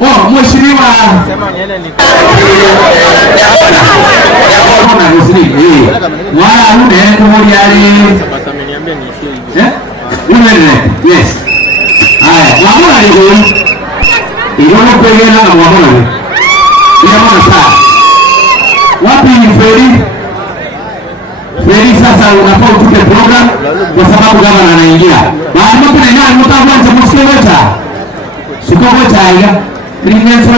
Oh, mheshimiwa yes. Haya, mwamuna ni huyu. Igono pegena na mwamuna ni. Mwamuna saa. Wapi ni Freddy? Freddy sasa unafaa utupe program kwa sababu gavana anaingia. Baada kuna nani mtaanza msikoweta. Sikoweta haya. Ringenzo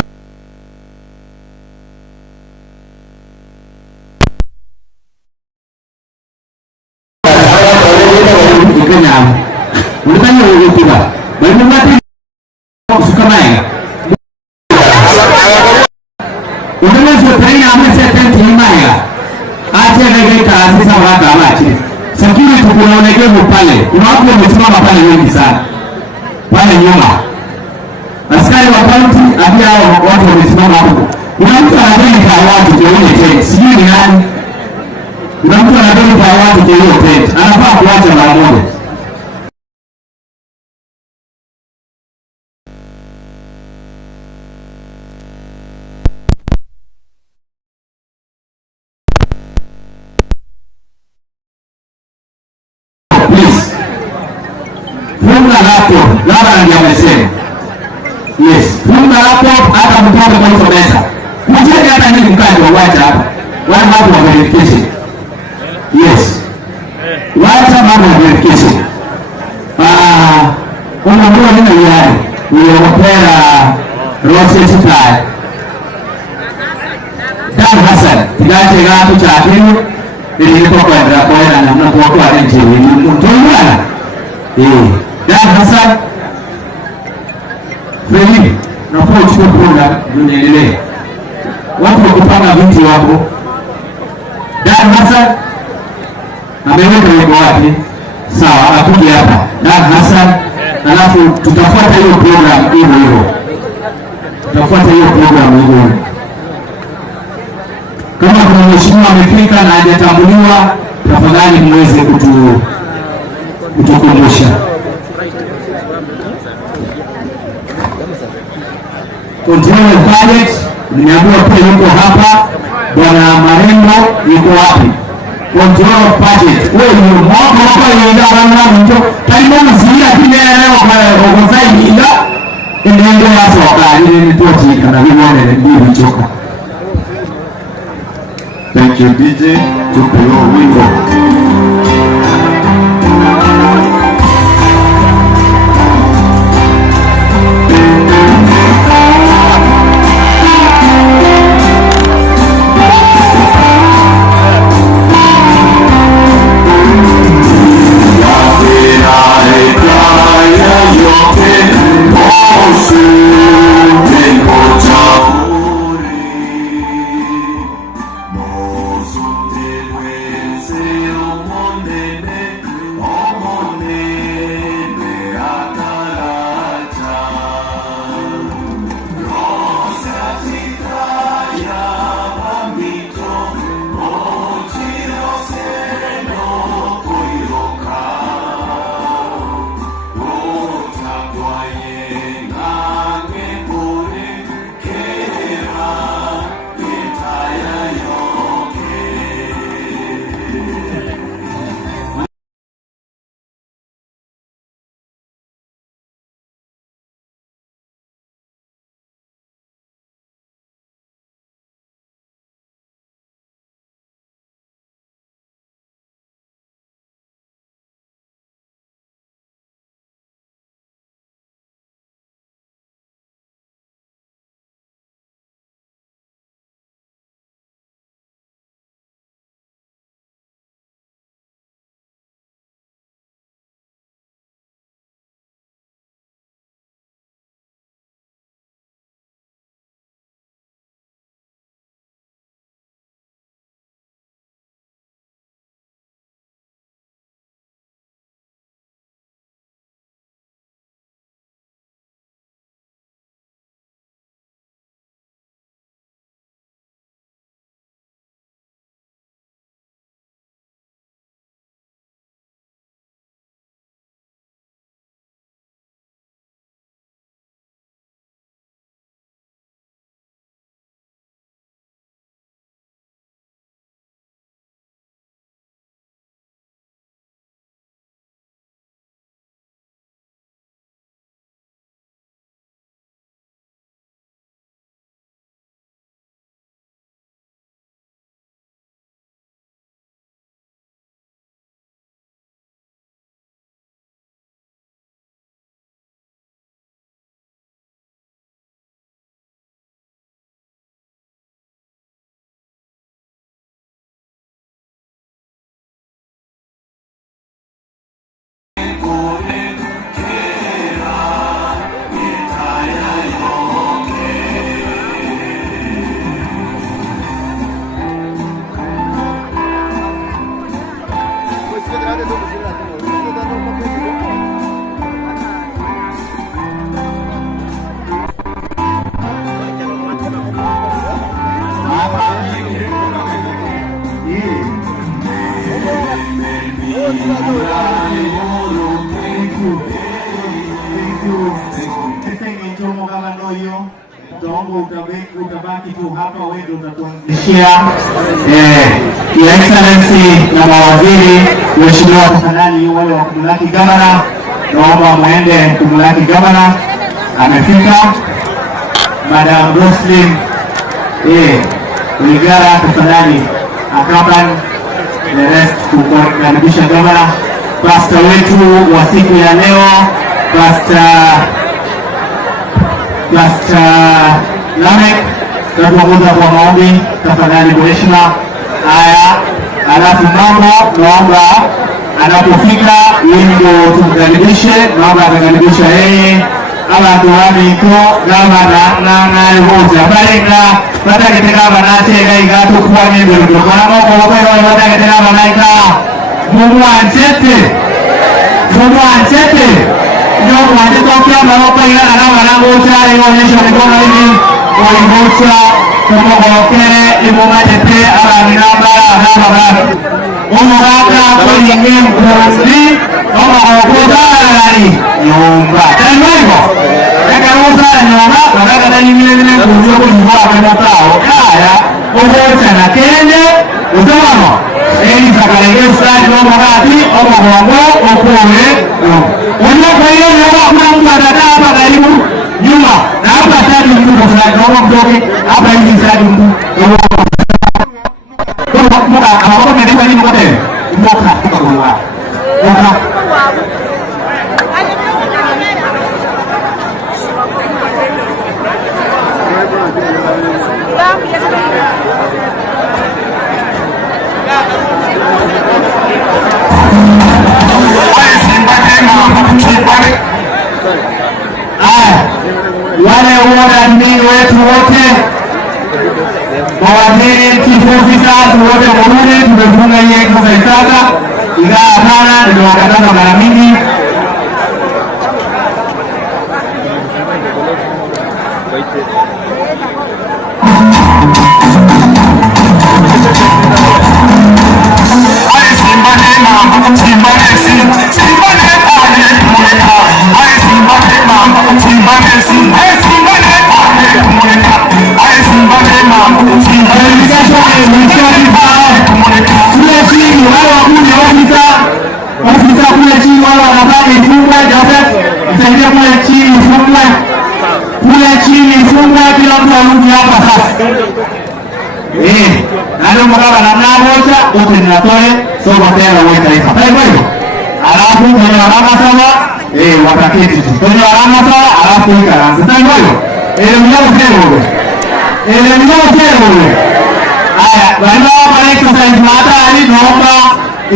Unatanya ulipiga. Bali mngati usikamaya. Unaweza tena amesema tenti imaya. Acha gege taasisi waka wachi. Security kunaonekana pale. Kuna watu wamesimama pale wengi sana. Pale nyuma. Askari wa kaunti abia watu wamesimama hapo. Kuna mtu anajenga watu kwenye tent. Sijui ni nani. Kuna mtu anajenga watu kwenye tent. Anafaa kuacha mara moja. Funga laptop, labda ndio amesema. Yes, funga laptop hata mtoto kwa hizo meza. Mjenge hata nini mkaje wacha hapa. Wale watu wa verification. Yes. Wacha mambo ya verification. Unaona nini yale? Uliopera Rose Chitai. Dan Hassan, tigaje gato cha kinu ili kwa kwa na mnapo kwa nje ni mtu mwana. Dan Hassan Freddy na kwa uchukua program tunaendelea. Watu wakupanga viti wako. Dan Hassan ameweka yuko wapi? Sawa, akuje hapa. Dan Hassan, alafu tutafuata hiyo program hivyo. Tutafuata hiyo program hivyo. Kama kuna mheshimiwa amefika na hajatambuliwa, tafadhali muweze kutukumbusha. Control budget, nimeambiwa pia yuko hapa. Bwana Marembo yuko wapi? Control of budget. Wewe ni mwako hapa yenda wana mto. Taimona zia kile leo kwa ongozai ila inaendelea soka ile toti kana vile ndio choka. Thank you DJ. Tupe wimbo. Say Utabaki tu hapa, wewe utatuanzishia Your Excellency na mawaziri, mheshimiwa tafadhali wale wa kumlaki gavana, naomba muende kumlaki gavana. Amefika Madam Roslyn Uligara, tafadhali akaban the rest kukaribisha gavana. Pastor wetu wa siku ya leo Pastor Lamek tatuongoza kwa maombi tafadhali mheshimiwa. Haya, alafu mambo naomba anapofika yeye tumkaribishe, naomba atakaribisha yeye abantu babiko gavana na ngoja barika batakiteka banatega igato kuwa nende ndokana moko wabero batakiteka banaika Mungu anchete ndio mwanje tokea maroko ila na marangocha ionyesha mikono hivi oingocha kama kokere imomajete ala minamba na mabara umuraka kwenye mkundi kama kokoza nani nyumba tena hivyo yakaruza nyumba baraka ndani vile kuzo kunyumba kama tao haya okocha na kende uzamano eni sakalengesa ndio mabati omogongo okole Wala kwa hiyo nyumba kuna mtu atata hapa karibu nyuma na hapa sadi mtu kwa sababu naomba mtoke hapa hivi sadi mtu muka hapo ndio nini mkote muka wale wadhamini wetu wote, mawaziri, chief officers wote Burundi, tumefunga hii exercise sasa. Ingawa hapana, nimewakataza mara mingi. Nalo mkaba na mnamoja wote ninatoe soba tena wewe taifa. Kwa hivyo alafu kwenye alama sawa wataketi tu. Kwenye alama sawa alafu ikaanza. Kwa hivyo wewe. Haya, baada ya exercise mata ali naomba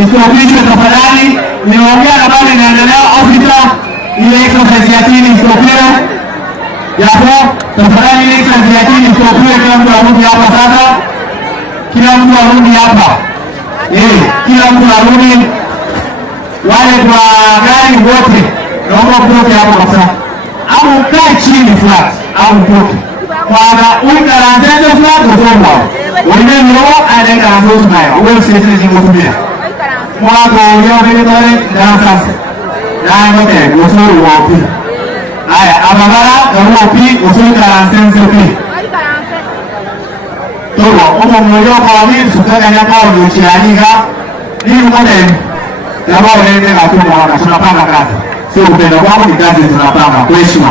isitokishe tafadhali. Niongea na bali inaendelea ofisa ile exercise ya chini isitokile. Yapo tafadhali ile exercise ya chini isitokile, kila mtu arudi hapa sasa. Kila mtu arudi hapa. Kila mtu arudi. Wale kwa gari wote naomba mtoke hapo kabisa. Au ukae chini flat au mtoke. Kwa ukaranzeze flat usomwa. Wewe ndio anaanza nayo. Wewe sisi zingotumia. Mwako leo vile tole na sasa. Na ngote usuru wapi. Haya, abagara kama pi usuru karanzeze pi. Togo, umo mmoja kwa mimi sukaka yako ndio chianika. Ni mmoja. Kama wewe hapo mwana tunapanga kazi. Sio upendo wako ni kazi tunapanga kwa heshima.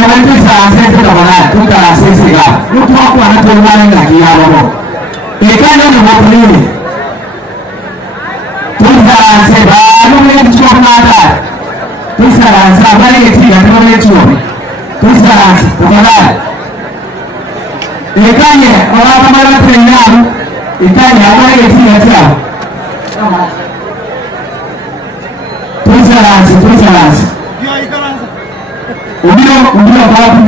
Sasa bwana tuka sisi ga. Mtu wako anatoa ndani ya roho. Ikana ni mwanini. Tuzaanze bado ni chomata. Tuzaanze habari yetu ya ndio yetu. Tuzaanze tafadhali. Ikanye wala mara tena. Ikanye habari yetu ya tao. Tuzaanze. Udio wapi?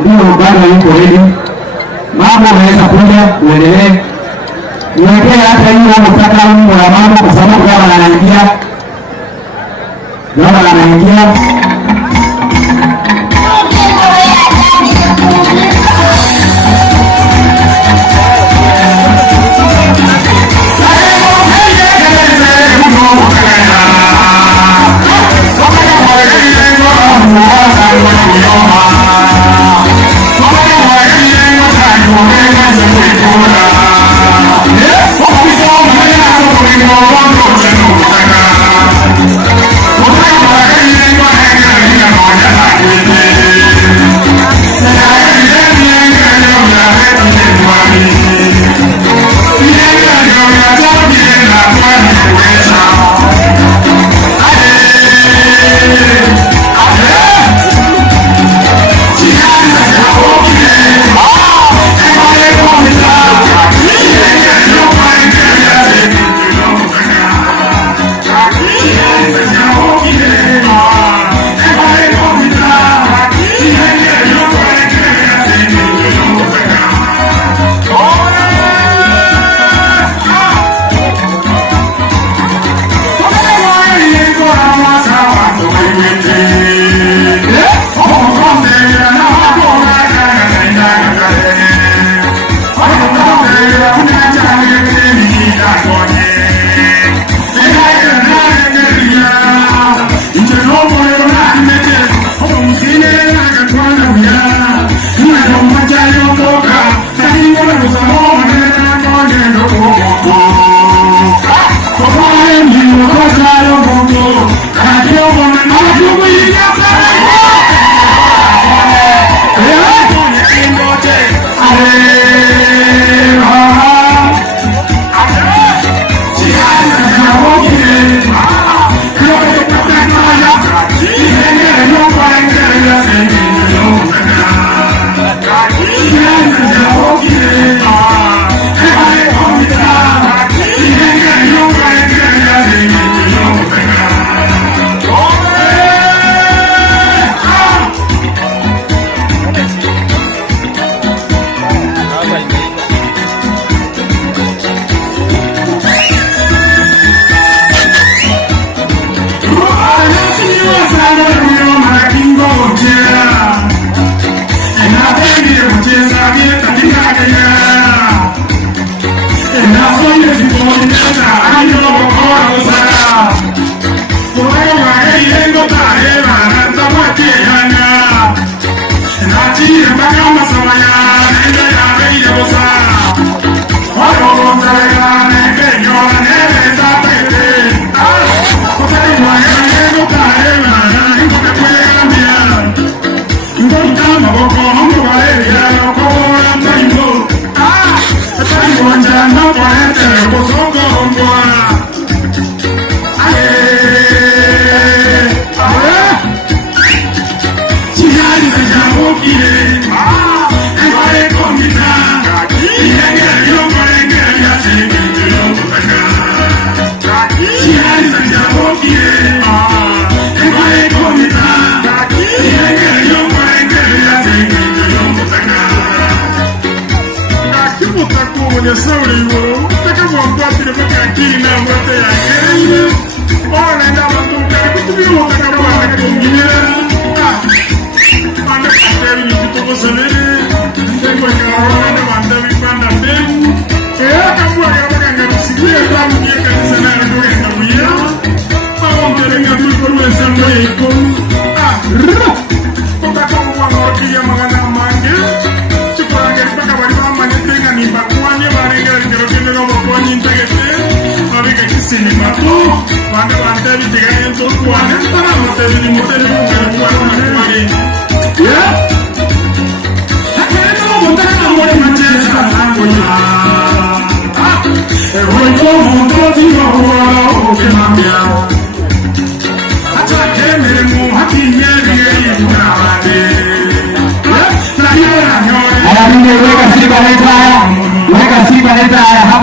Udio bado yuko ready. Mambo yanaweza kuja, uendelee. niwekee hata hiyo mtaka mmo ya mambo kwa sababu kama anaingia. Kama anaingia.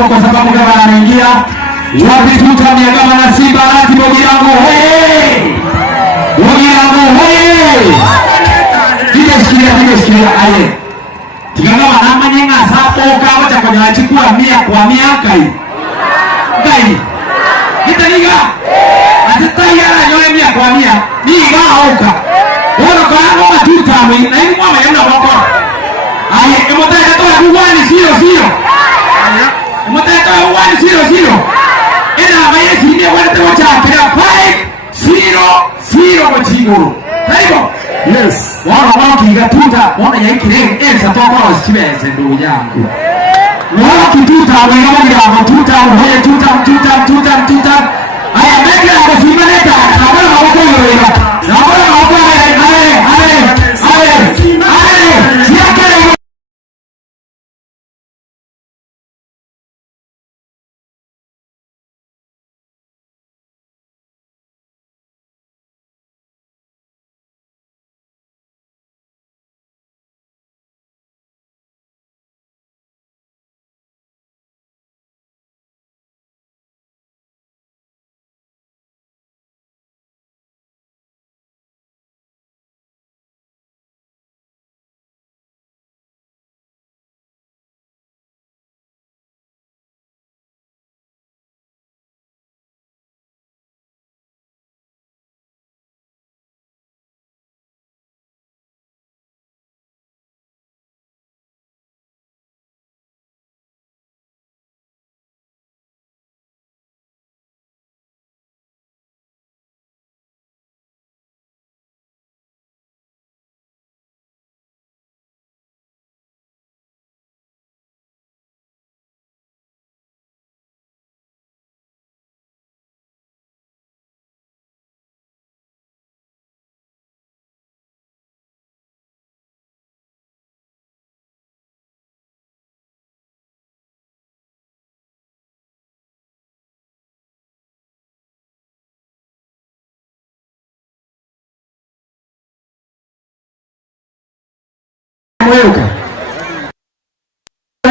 Kwa sababu kama anaingia wapi tutamia kama na Simba ati bogi yangu hey bogi yangu hey kile shikilia aye tikana na manyenga sapo kama cha kwenye chukua 100 kwa 100 kai itaniga atitaya nyoe 100 kwa 100 niga auka wona kwa matuta mimi na hivi mama yana wako aye emotaka toa uwani sio emotaka uwani sio ina bayesi ni wale wote akira 5-0 kwa chigoro taibo yes wana kigatuta wana yaikire enza toka wasibeze ndugu yangu wana kituta wewe kama tuta wewe tuta aya meke akasimameta habari hauko wewe na habari hauko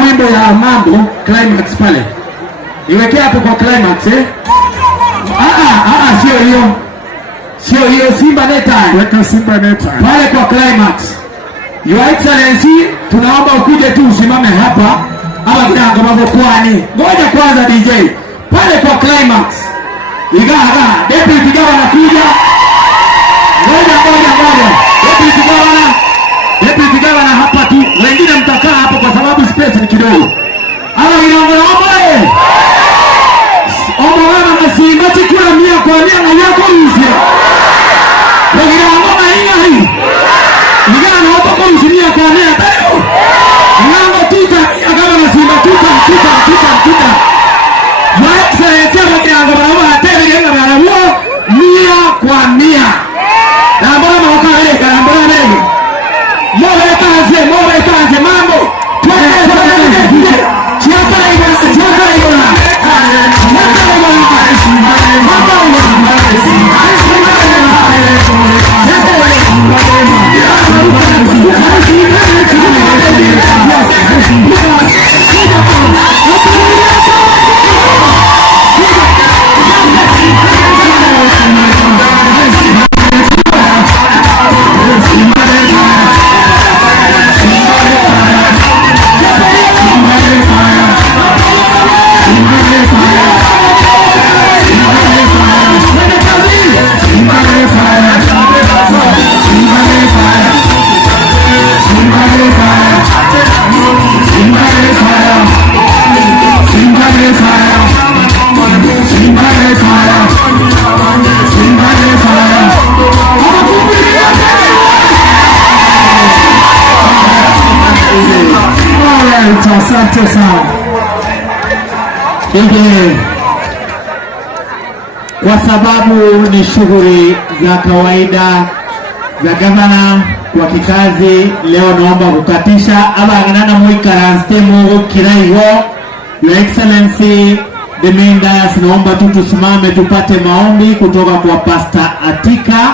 wimbo ya mambo climax pale iwekea hapo kwa climax sio hiyo Simba Neta weka Simba Neta pale kwa climax. Your Excellency tunaomba ukuje tu usimame hapa ama kidogo mambo kwani ngoja kwanza DJ pale kwa climax igaga deputy governor anakuja ngoja deputy governor hapa tu wengine mtakaa hapo kwa sababu space ni kidogo ama inaongoza Omwana na Simba chikula 100 kwa 100 na yako rusia wengine ngoma hii nigana na hapo kwa 100 kwa 100 tayo mlango tuta kama na Simba tuta Your Excellency wakianza barabara tena yenga barabara 100 kwa 100 na mbona wakaweka na mbona Mobe kaze mambo asante sana. Kwa sababu ni shughuli za kawaida za gavana kwa kikazi, leo naomba kukatisha abaganana muikaranste mugo kiraiho. Your Excellency the main dais, naomba tu tusimame tupate maombi kutoka kwa Pastor Atika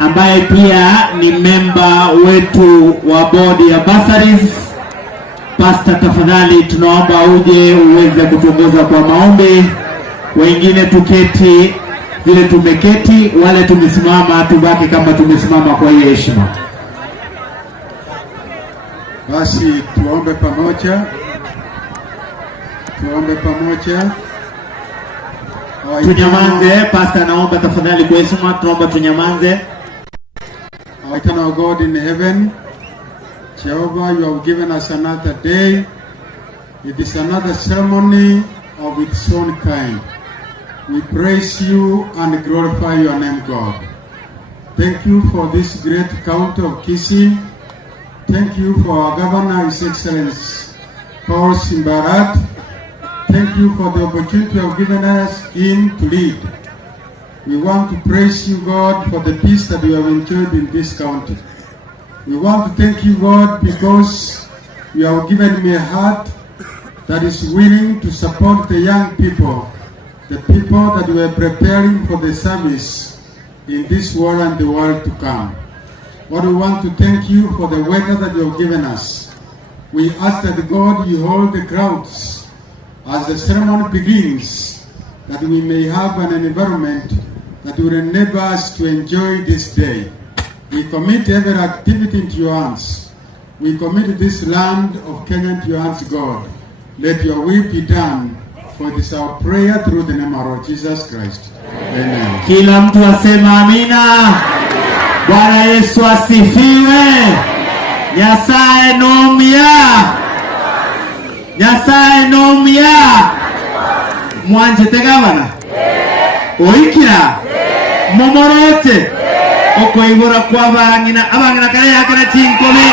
ambaye pia ni memba wetu wa bodi ya bursaries. Pastor, tafadhali tunaomba uje uweze kutuongoza kwa maombi. Wengine tuketi vile tumeketi, wale tumesimama tubaki kama tumesimama kwa hiyo heshima. Basi tuombe pamoja. Tuombe pamoja. Tunyamanze. Pastor naomba tafadhali kwa heshima tunaomba tunyamanze. Our eternal God in heaven, Jehovah, you have given us another day. It is another ceremony of its own kind. We praise you and glorify your name, God. Thank you for this great county of Kisii. Thank you for our Governor, His Excellency Paul Simbarat. Thank you for the opportunity you have given us to lead. We want to praise you, God, for the peace that we have enjoyed in this county. We want to thank you, God, because you have given me a heart that is willing to support the young people, the people that were preparing for the service in this world and the world to come. Lord, we want to thank you for the weather that you have given us. We ask that, God, you hold the crowds as the ceremony begins, that we may have an environment that will enable us to enjoy this day. We commit every activity into your hands. We commit this land of Kenya into your hands, God. Let your will be done, for it is our prayer through the name of our Lord Jesus Christ. Amen. Kila mtu asema amina. Bwana Yesu asifiwe. Nyasaye nomia. Nyasaye nomia. Mwanjete gavana. Oikira. Momorote. Okoibora kwa abangina kaya yakana chinkome.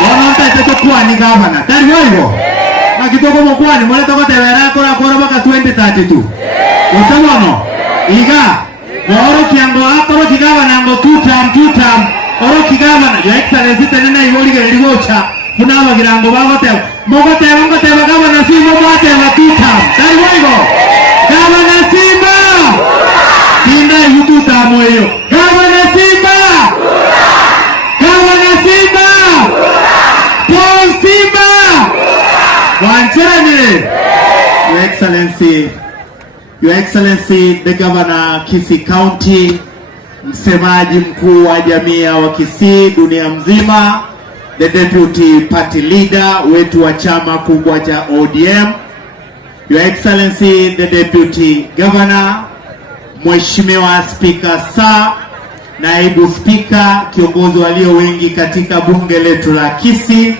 Wanonta iteto kuwa ni gavana. Tari waigo. Makitoko mkwani mwale toko tewera kora baka 2032. Usamono. Iga. Oro kiango akoro kigavana ngo 2 term. Oro kigavana. Your Excellency tenena igoli geligocha. Kuna abagirango bagotewa. Mogotewa gavana Simba mwatewa 2 term. Tari waigo. Gavana Simba. Kinda yutu tamu hiyo. Gavana Simba. Gavana Simba. Paul Simba. Wanchani. Your Excellency, the Governor Kisii County, msemaji mkuu wa jamii ya Kisii dunia mzima, the Deputy Party Leader wetu wa chama kubwa cha ODM, Your Excellency, the Deputy Governor, Mheshimiwa Speaker Sir, Naibu Speaker, kiongozi walio wengi katika bunge letu la Kisii,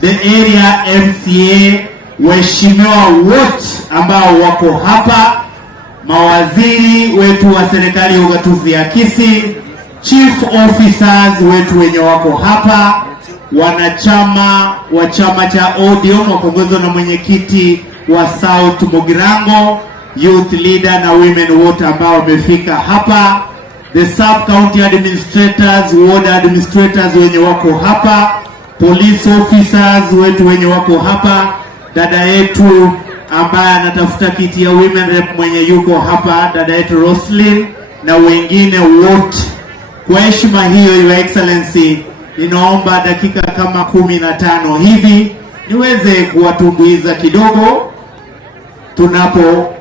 the area MCA, waheshimiwa wote ambao wako hapa, mawaziri wetu wa serikali ya ugatuzi ya Kisii, chief officers wetu wenye wako hapa, wanachama wa chama cha ODM wakiongozwa na mwenyekiti wa South Mugirango, youth leader na women wote ambao wamefika hapa, the sub county administrators, ward administrators wenye wako hapa, police officers wetu wenye wako hapa, dada yetu ambaye anatafuta kiti ya women rep mwenye yuko hapa, dada yetu Roslyn na wengine wote. Kwa heshima hiyo, Your Excellency, ninaomba dakika kama 15 hivi niweze kuwatumbuiza kidogo tunapo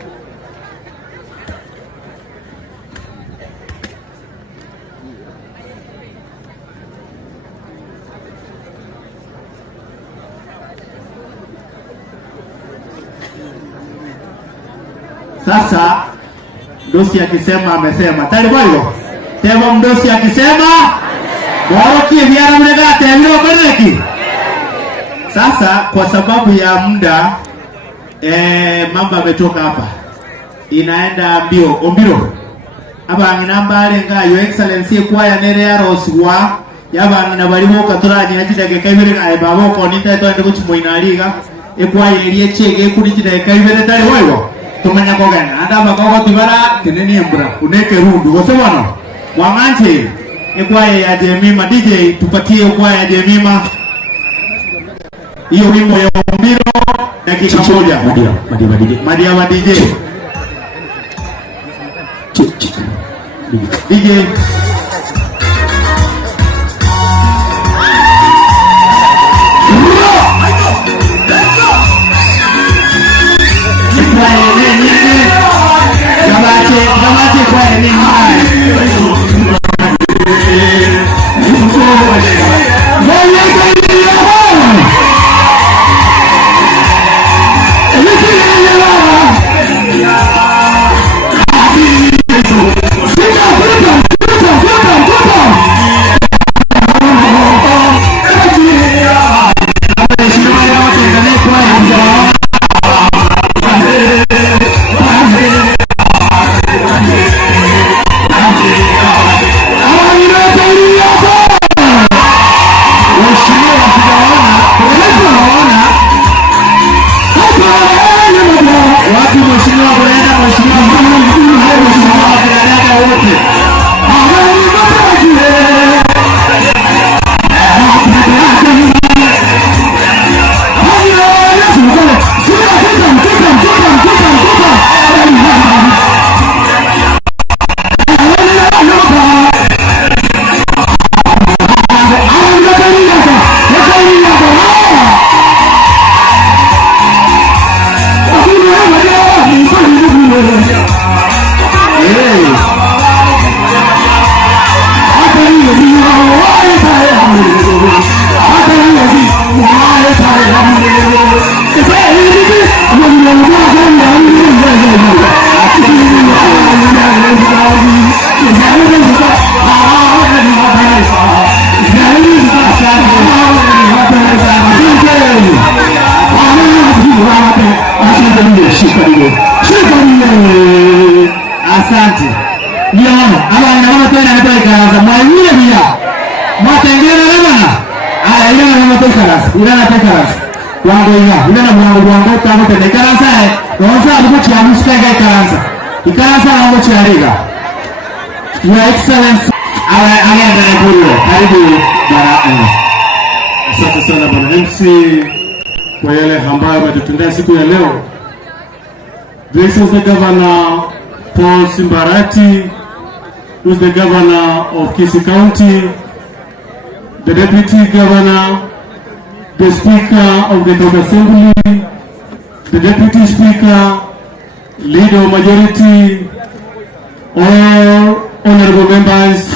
sasa. Mdosi akisema amesema. Tali boyo. Tema mdosi akisema boroki viara mlegate vile bareki. Sasa kwa sababu ya muda mambo ametoka hapa. Inaenda mbio ombiro. Abangina mbale nga Your Excellency kwa ya nere ya roswa yabangina balimo katurani najidage kaibere ka babo ko nita to ende kuchimoinaliga ekwa ilie chege kuri kidage kaibere tali boyo. Tumanya kogana anda bagogo tibara tineni mbura uneke rundu gosebano mwanganche ekwaye ya Jemima. DJ tupatie ekwaye ya Jemima hiyo wimbo ya mbiro dakika moja. Madia wa DJ Kwa Asante. Ndio ama ninaona tena hapo ikaanza. Mwalimu pia. Mwatengera na ile na mtoto karasi. Ile na karasi. Wango ile na mwango kama tena karasa. Rosa hapo cha msika karasa. Ikarasa hapo cha riga. Your Excellency alienda kule. Karibu bwana. Asante sana bwana MC kwa yale ambayo ametutendea siku ya leo. This is the Governor Paul Simbarati, who is the Governor of Kisii County, the Deputy Governor, the Speaker of the Court Assembly, the Deputy Speaker, Leader of Majority, all honorable members,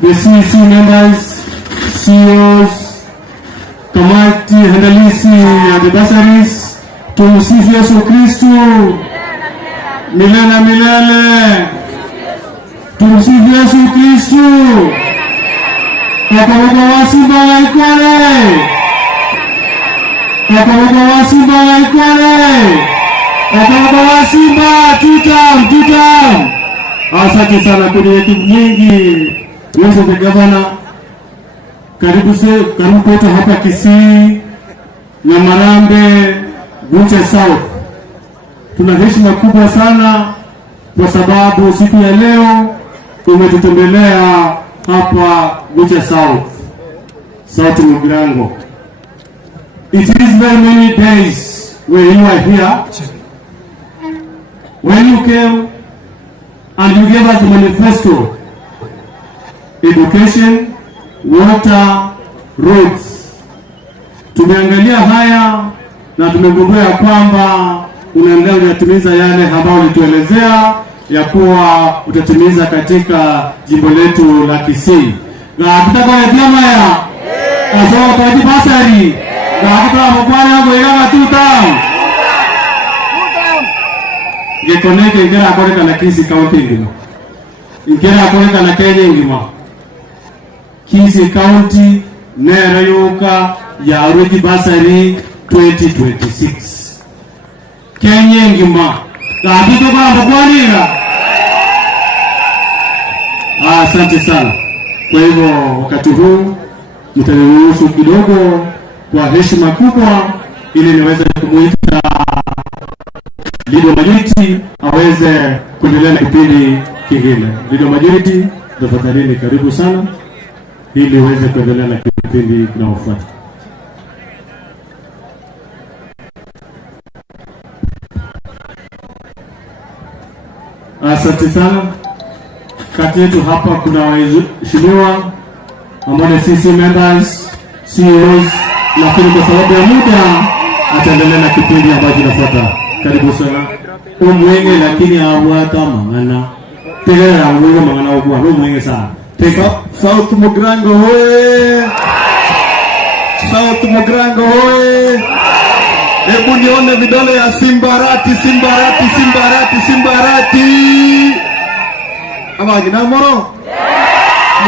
the CEC members, CEOs, kamati handalisi ya debasaris. Tumsifu Yesu Kristo milele na milele. Tumsifu Yesu Kristo. Wakawaga wa Simba waikwale. Wakawaga wa Simba waikwale. Wakawaga wa Simba tutam. Asante sana kwenye timu nyingi. Yesu the Governor. Karibu kwetu hapa Kisii na Marambe Buche South. Tuna heshima kubwa sana kwa sababu siku ya leo umetutembelea hapa Buche South Mugirango. It is very many days when you are here. When you came and you gave us the manifesto, education, water, roads. Tumeangalia haya na tumegundua kwamba unaendelea kutimiza yale ambayo ulituelezea ya kuwa utatimiza katika jimbo letu la Kisii. Na tutakuwa vyama ya sawa kwa basari. Na tutakuwa mkwani hapo yana tutam. Gekoneke ngera akoreka na Kisii County ngima. Ngera akoreka na Kenya ngima. Kisii County nerayoka ya Ruki Basari 2026. Kenya ngima. Kabito kwa mbwanira. Asante sana. Kwa hivyo wakati huu mtaniruhusu kidogo kwa heshima kubwa ili niweze kumuita Leader Majority aweze kuendelea na kipindi kingine. Leader Majority, tafadhali karibu sana ili uweze kuendelea na kipindi kinachofuata. Asante sana. Kati yetu hapa kuna waheshimiwa ambao ni CC members, CEOs, lakini kwa sababu ya muda ataendelea na kipindi ambacho kinafuata. Karibu sana. Umwenge lakini hawata mangana. Tegera umwenge mangana ubwa, umwenge sana. South Mugirango hoye! South Mugirango hoye! Hebu nione vidole ya Simbarati. Ama gina moro?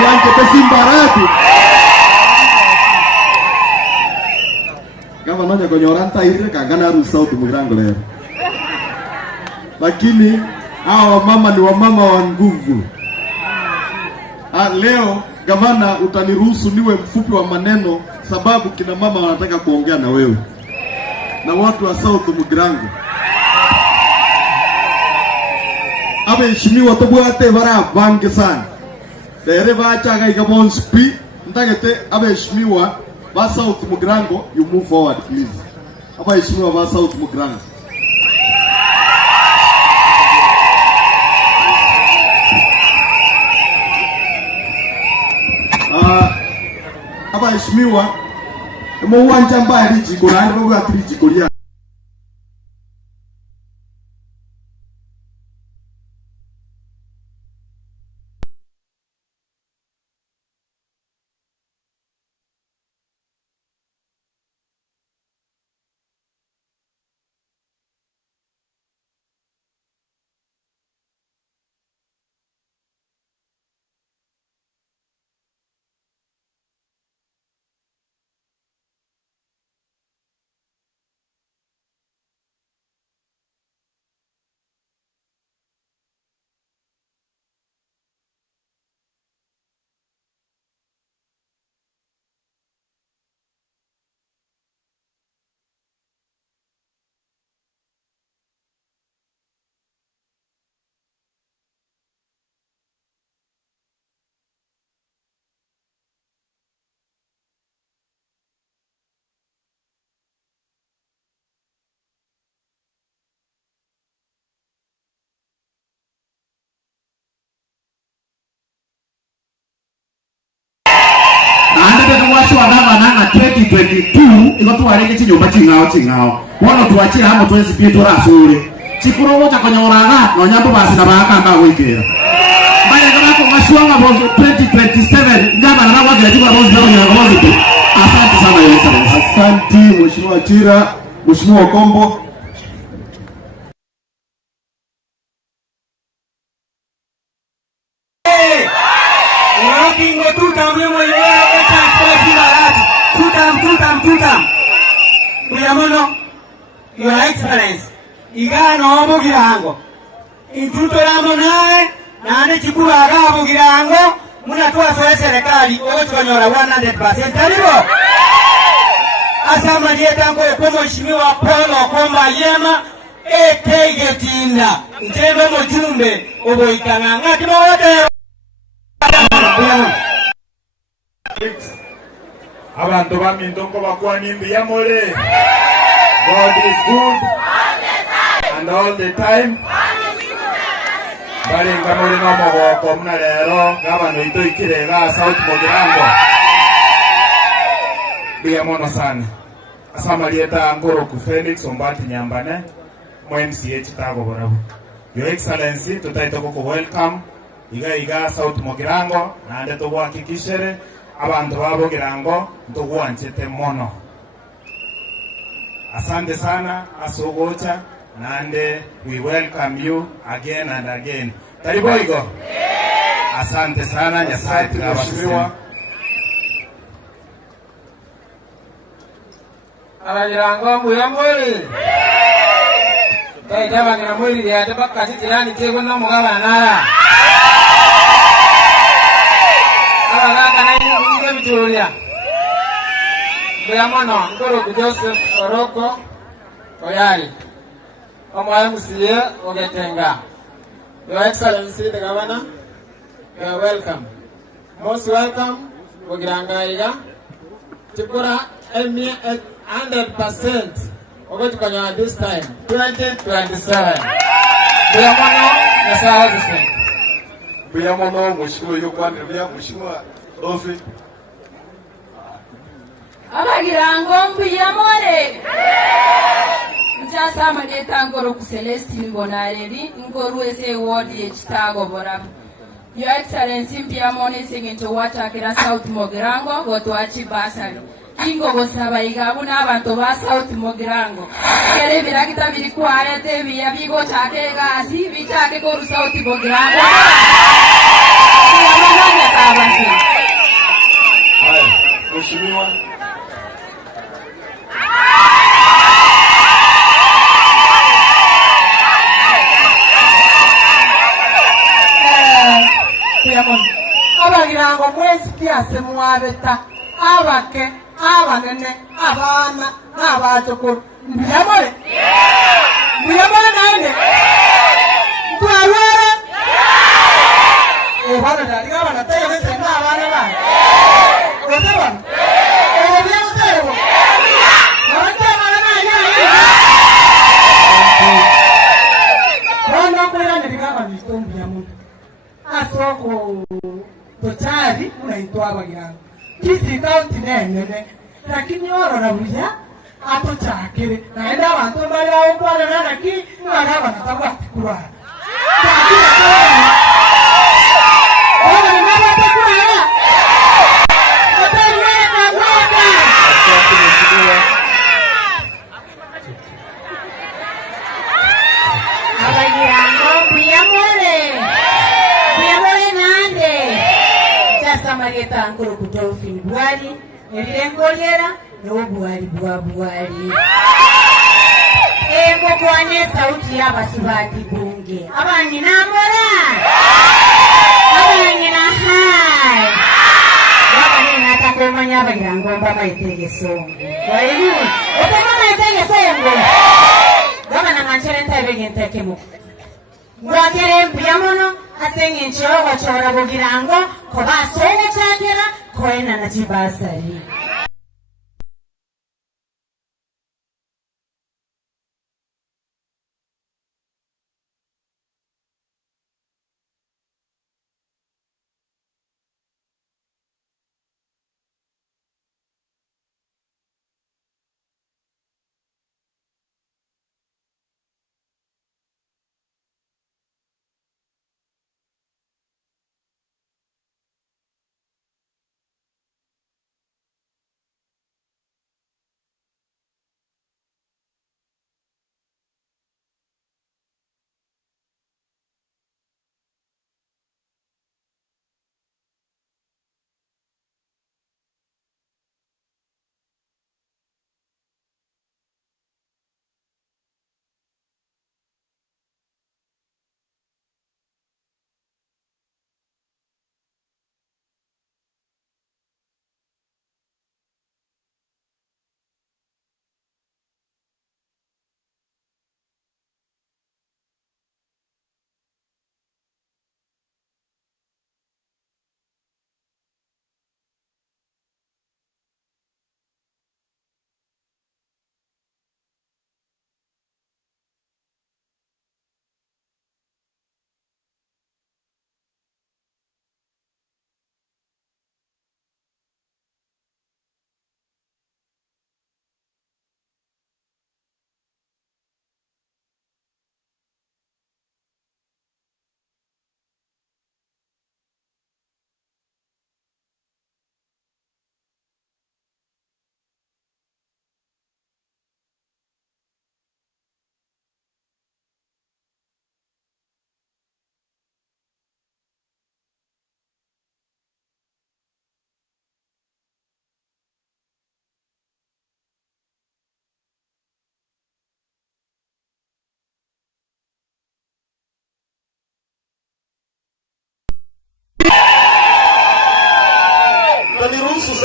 Mwanke te Simbarati. Kama nanya konyoranta irre kagana ru South Mugirango leo. Lakini hawa mama ni wamama wa nguvu. Leo gavana, utaniruhusu niwe mfupi wa maneno sababu kina mama wanataka kuongea na wewe na watu wa South Mugirango. Abaheshimiwa tobwate bara bange sana. Dere bachaga igabon spi ndagete abaheshimiwa ba South Mugirango, you move forward please. Abaheshimiwa ba South Mugirango. Abaheshimiwa mo uwanja mbaya rijiko na ndio bwa rijiko lia na 2022 iko tuareke chinyumba chingao wono tuachira hamo twezi pieto rasule chikuro wocha konyoraga no nyambo basi na baka anga wikira bale kama ko mashwanga bozo 2027 ngaba na waje jibu bozo na bozo tu. Asante sana Your Excellency. Asante Mheshimiwa Chira, Mheshimiwa Kombo. Kingo tutam Kuyamono, Your Excellency, igano omo girango. Intuto ramo nae, nane chikura agabo girango, muna tuwa soe serikali, owe tukanyora 100%. Taribo! Asama lietango ekomo Mheshimiwa Paul Okomba Yema, Getinda. Ntembe mojumbe, obo ikanganga. Kima wote! Abantu bamindongo bakwanimbi yamole. God is good and all the time. Bali ngamole no moboko muna lero ngabano ito ikirega South Mugirango. Biyamono sana. Asama lieta ngoro ku Felix Ombati Nyambane mo MCA Chitago Borabu. Your Excellency tutaito ko welcome iga South Mugirango na ndeto gwakikishere abantu babo girango ntugwanchete mono. Asante sana asogocha nande we welcome you again and again. Tariboigo. Asante sana Nyasaye tukabashimiwa. Abagirango muyamuri. Kaitaba ngina muri ya tabaka titirani tego no mugaba nara. Abagaka na inge bitulia. Muyamono ngoro Joseph Oroko Oyari. Omoya musiye ogetenga. Your Excellency the Governor, you are welcome. Most welcome Mugirangaiga. Chipura 100% ogetukanya this time 2027. Muyamono nasawa Biyamono Mheshimiwa Yokwanira, Mheshimiwa Ofi. Abagirango mbiyamore. Njasa mageta ngoro ku Celestine Bonareri ngoro ese ward ye Chitago Borabu. Your Excellency mbiyamone segento watakira South Mugirango gotwachi basari. Ingo gosaba igabu n'abantu ba South Mugirango. Kere biragita biri kwarete biyabigo chakega asi bichake ko South Mugirango. Yamana sabasi. Haya, Mheshimiwa Abagirango mwezi kiase mwabeta abake abanene abana n'abachokuru mbiyamore nande twawara bana dali abana tayo bese n'abana ba gosaba ebyo sebo abata abana bana kwera ndikaba nitombi ya muntu asoko totari unaitwa Abagirango kisi kaunti nene lakini oro na buja ato chakere naenda abantu bali aho kwala na naki ngaba natabwa kurwa Marieta ankoro kutofi bwali elengoliera no bwali bwali kwane sauti ya basibati bunge abanyi namora abanyi na hai wabani natakomanya Abagirango mbaba itegesongo kwa hiyo utemama itegesongo gabana manchere ntabege ntekemo ngwakere mbuyamono asenye nchiro wachora Abagirango koba soga chakera koena na chibasari.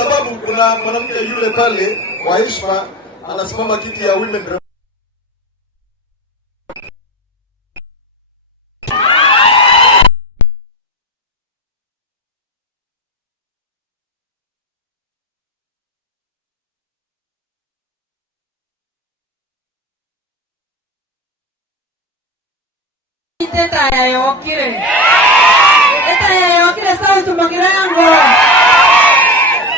sababu kuna mwanamke yule pale wa heshima anasimama kiti ya women rep. Eta ya yokire South Mugirango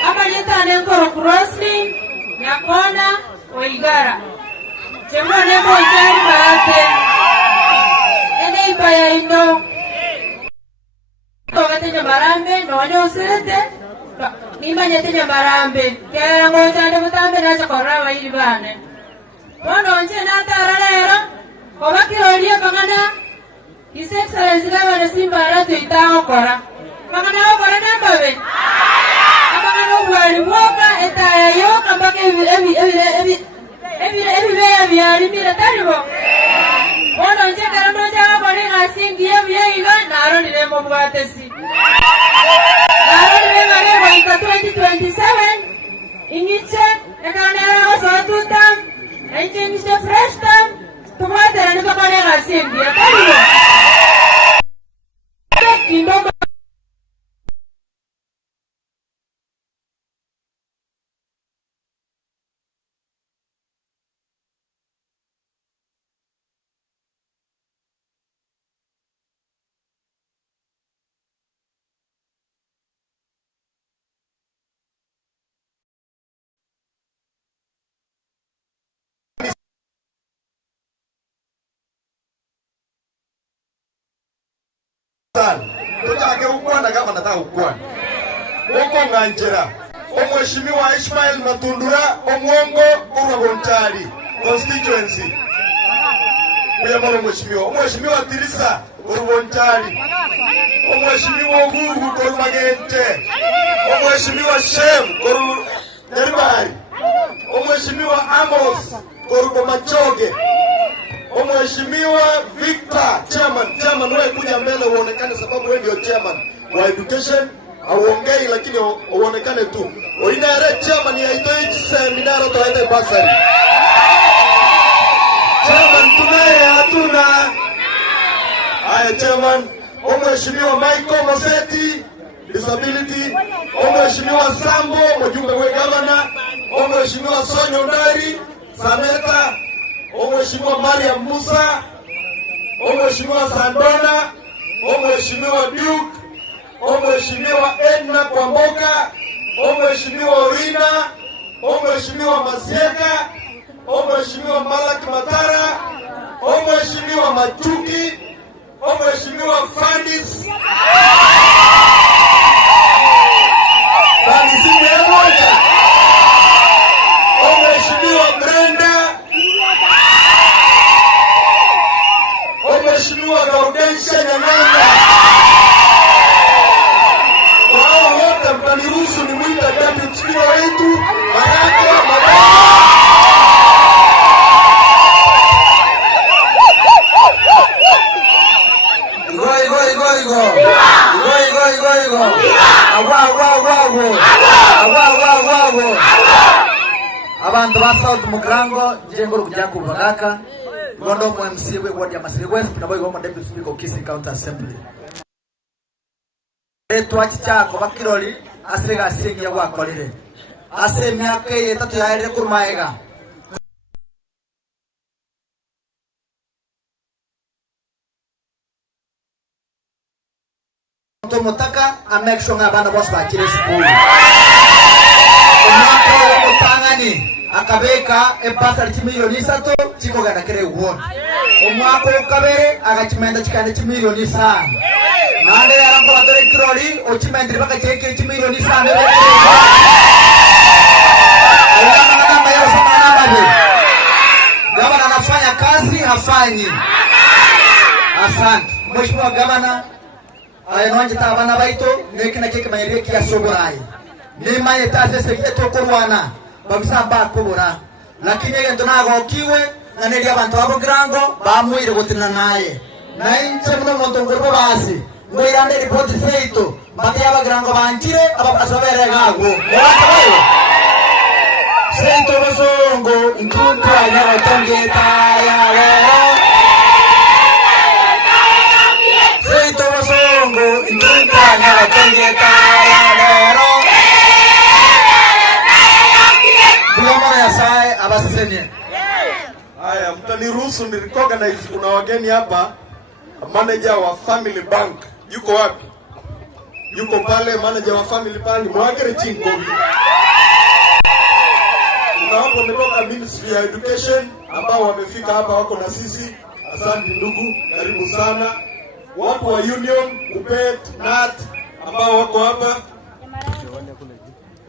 abaleta nenkoro crossing Nakona Oigara Chemone Mojari Baate Ene Ibaya Indo Togate Nyamarambe Nonye Usilete Nima Nyete Nyamarambe Kaya Ngojande Mutambe Nacha Korawa Ilibane Bono Nche Natara Lera Kobaki Olia Bangana His Excellency Governor Simba Aratu Itao Kora. Mangana Kora Nambabe. Amangana Wali Woka Etaya Yoka Mbake everywhere we are in the Talibo. One on Jacarano Java Singi Yaga Naro Nemo Watesi. Naro Nemo 2027 in each Ekanera was on 2 term and changed the fresh term to water and the Kanera Singi. Tutake ukwana kama nataka ukwana. Uko Nganjera. Mheshimiwa Ismail Matundura Omwongo Urwagontari constituency. Kuyamara Mheshimiwa Tirisa Urwagontari. Mheshimiwa Gugu Kormagente. Mheshimiwa Shem Koru Deribari. Mheshimiwa Amos Korubomachoge. Mheshimiwa Victor chairman wewe kuja mbele uonekane sababu wewe ndio chairman wa education auongei lakini uonekane tu. Oinare chairman ya itoichi seminar toende basari. Chairman tunaye hatuna. Haya chairman Mheshimiwa Michael Moseti disability, Mheshimiwa Sambo mjumbe wa governor, Mheshimiwa Sonyo Ndari Sameta, Mheshimiwa Mariam Musa, Mheshimiwa Sandona, Mheshimiwa Duke, Mheshimiwa Edna Kwamboka, Mheshimiwa Orina, Mheshimiwa Masieka, Mheshimiwa Malak Matara, Mheshimiwa Machuki, Mheshimiwa Fandis Mwemoja, Mheshimiwa Brenda, Mheshimiwa Gaudensha Nyang'anya. Wao wote mtaniruhusu ni mwita deputy speaker wetu Baraka Mabaya. Abantu ba South Mugirango jengo kujya ku Baraka gondo mu MC we ward ya Masiri West na boy go deputy speaker Kisii County Assembly. Etwachi chako bakiroli asega asingi ya gwakorire ase myaka yetatu yaire kurumaega mutaka amekshonga abana bose bakire school umwaka w'umutangani akabeka ebasari kimiliyoni 3 kikogana kere won umwaka ukabere agachimenda kikande kimiliyoni 5 nande yarango batore kiroli ochimendiri bakacheke kimiliyoni 5 gavana anafanya kazi hafanyi. Asante Mheshimiwa Gavana. Ayonje tabana baito nekina keke mayireki ya soborai ni maye tase segeto kurwana babisamba kubura lakini yendo nago kiwe na neli abantu abo Mugirango bamuire gutina naye na inche muno montongorbo basi ngoirande ripoti feito mbate abagirango banjire abasabere gago mwakabayo feito basongo intuntu anya otongeta ya lero feito basongo intuntu anya otongeta ya lero Bwana yasaye abasisenie. Haya, mtaniruhusu ni recognize kuna wageni hapa. Manager wa Family Bank yuko wapi? Yuko pale, manager wa Family Bank mwagere chinko. Kuna watu wametoka Ministry ya Education ambao wamefika hapa wako na sisi. Asante ndugu, karibu sana. Watu wa Union, Kupet, Nat ambao wako hapa.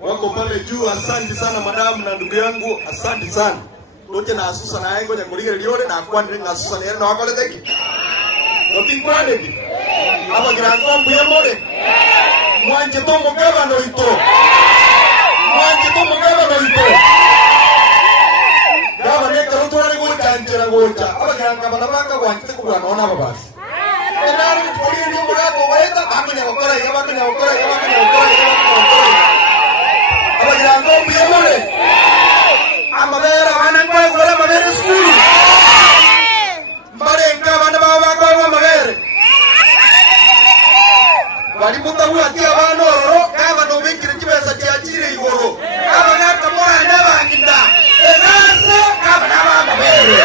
Wako pale juu, asante sana madamu na ndugu yangu, asante sana. Tote na asusa na yango ya kuligere liore na akwandire na asusa na yere na wakole teki. Noti kwande ki. Aba grango mbuye more. Mwanje to mugaba no ito. Mwanje to mugaba no ito. Gaba ne karuto na go chanjera gocha. Aba granga bana banga wanje ko bana ona babasi. Enaro ni poli ni mura ko waita bangi ne okora ya bangi ne okora ya bangi ne okora. Aba grango mbuye more. Amavera wanangwa kula mavere school. Marenga bana baba kwa mavere. Walimuta huwa tia bano ro kama no wikiri kibesa tiajiri igoro. Aba ngata mora ndaba nginda. Egasa kama na baba mavere.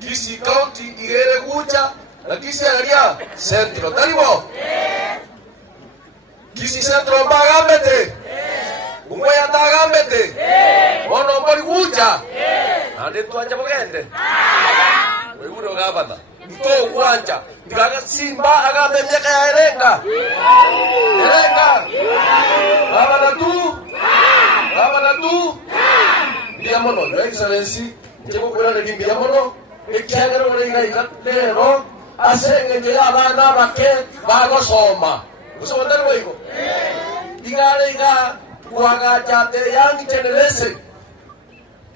Kisi County igere kucha na kisi area centro taribo kisi centro bagambete umwe atagambete ono bali kucha ande tuacha bogende wewe gabata mto kuacha ndigaga simba agambe myaka ya erenga baba tu ndiamono your excellency njeko kurana ndimbiamono ekyagero baleira lero asenge abana bake bagosoma usomotari wego igale kuaga jate young generation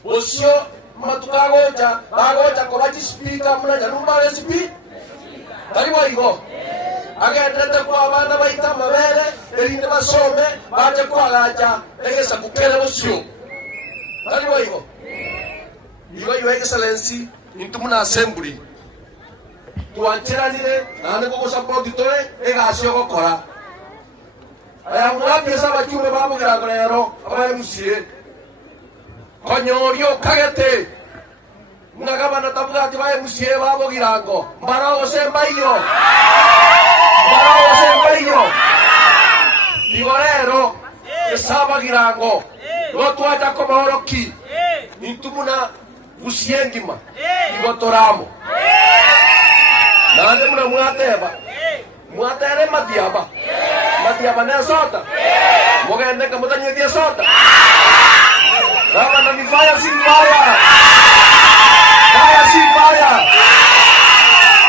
osio matukagoja bagoja kobaji speaker muna janumba speak tari wego agendete kwa abana baita mabere erinde basome baje kuagaja egesa kukela osio tari wego your excellency intumuna assembly tuancheranire nane koko support itoe egasio gokora aya mwapiesa bachume bamugira rero aba MCA konyorio kagete mungagabana tabugati ba MCA bamugira ngo mbarago sembayo digorero esaba girango no tuacha komoroki intumuna usiengima igotoramo nande muna muatere matiaba ne sota mogende kamutanye dia sota kama ni fire si fire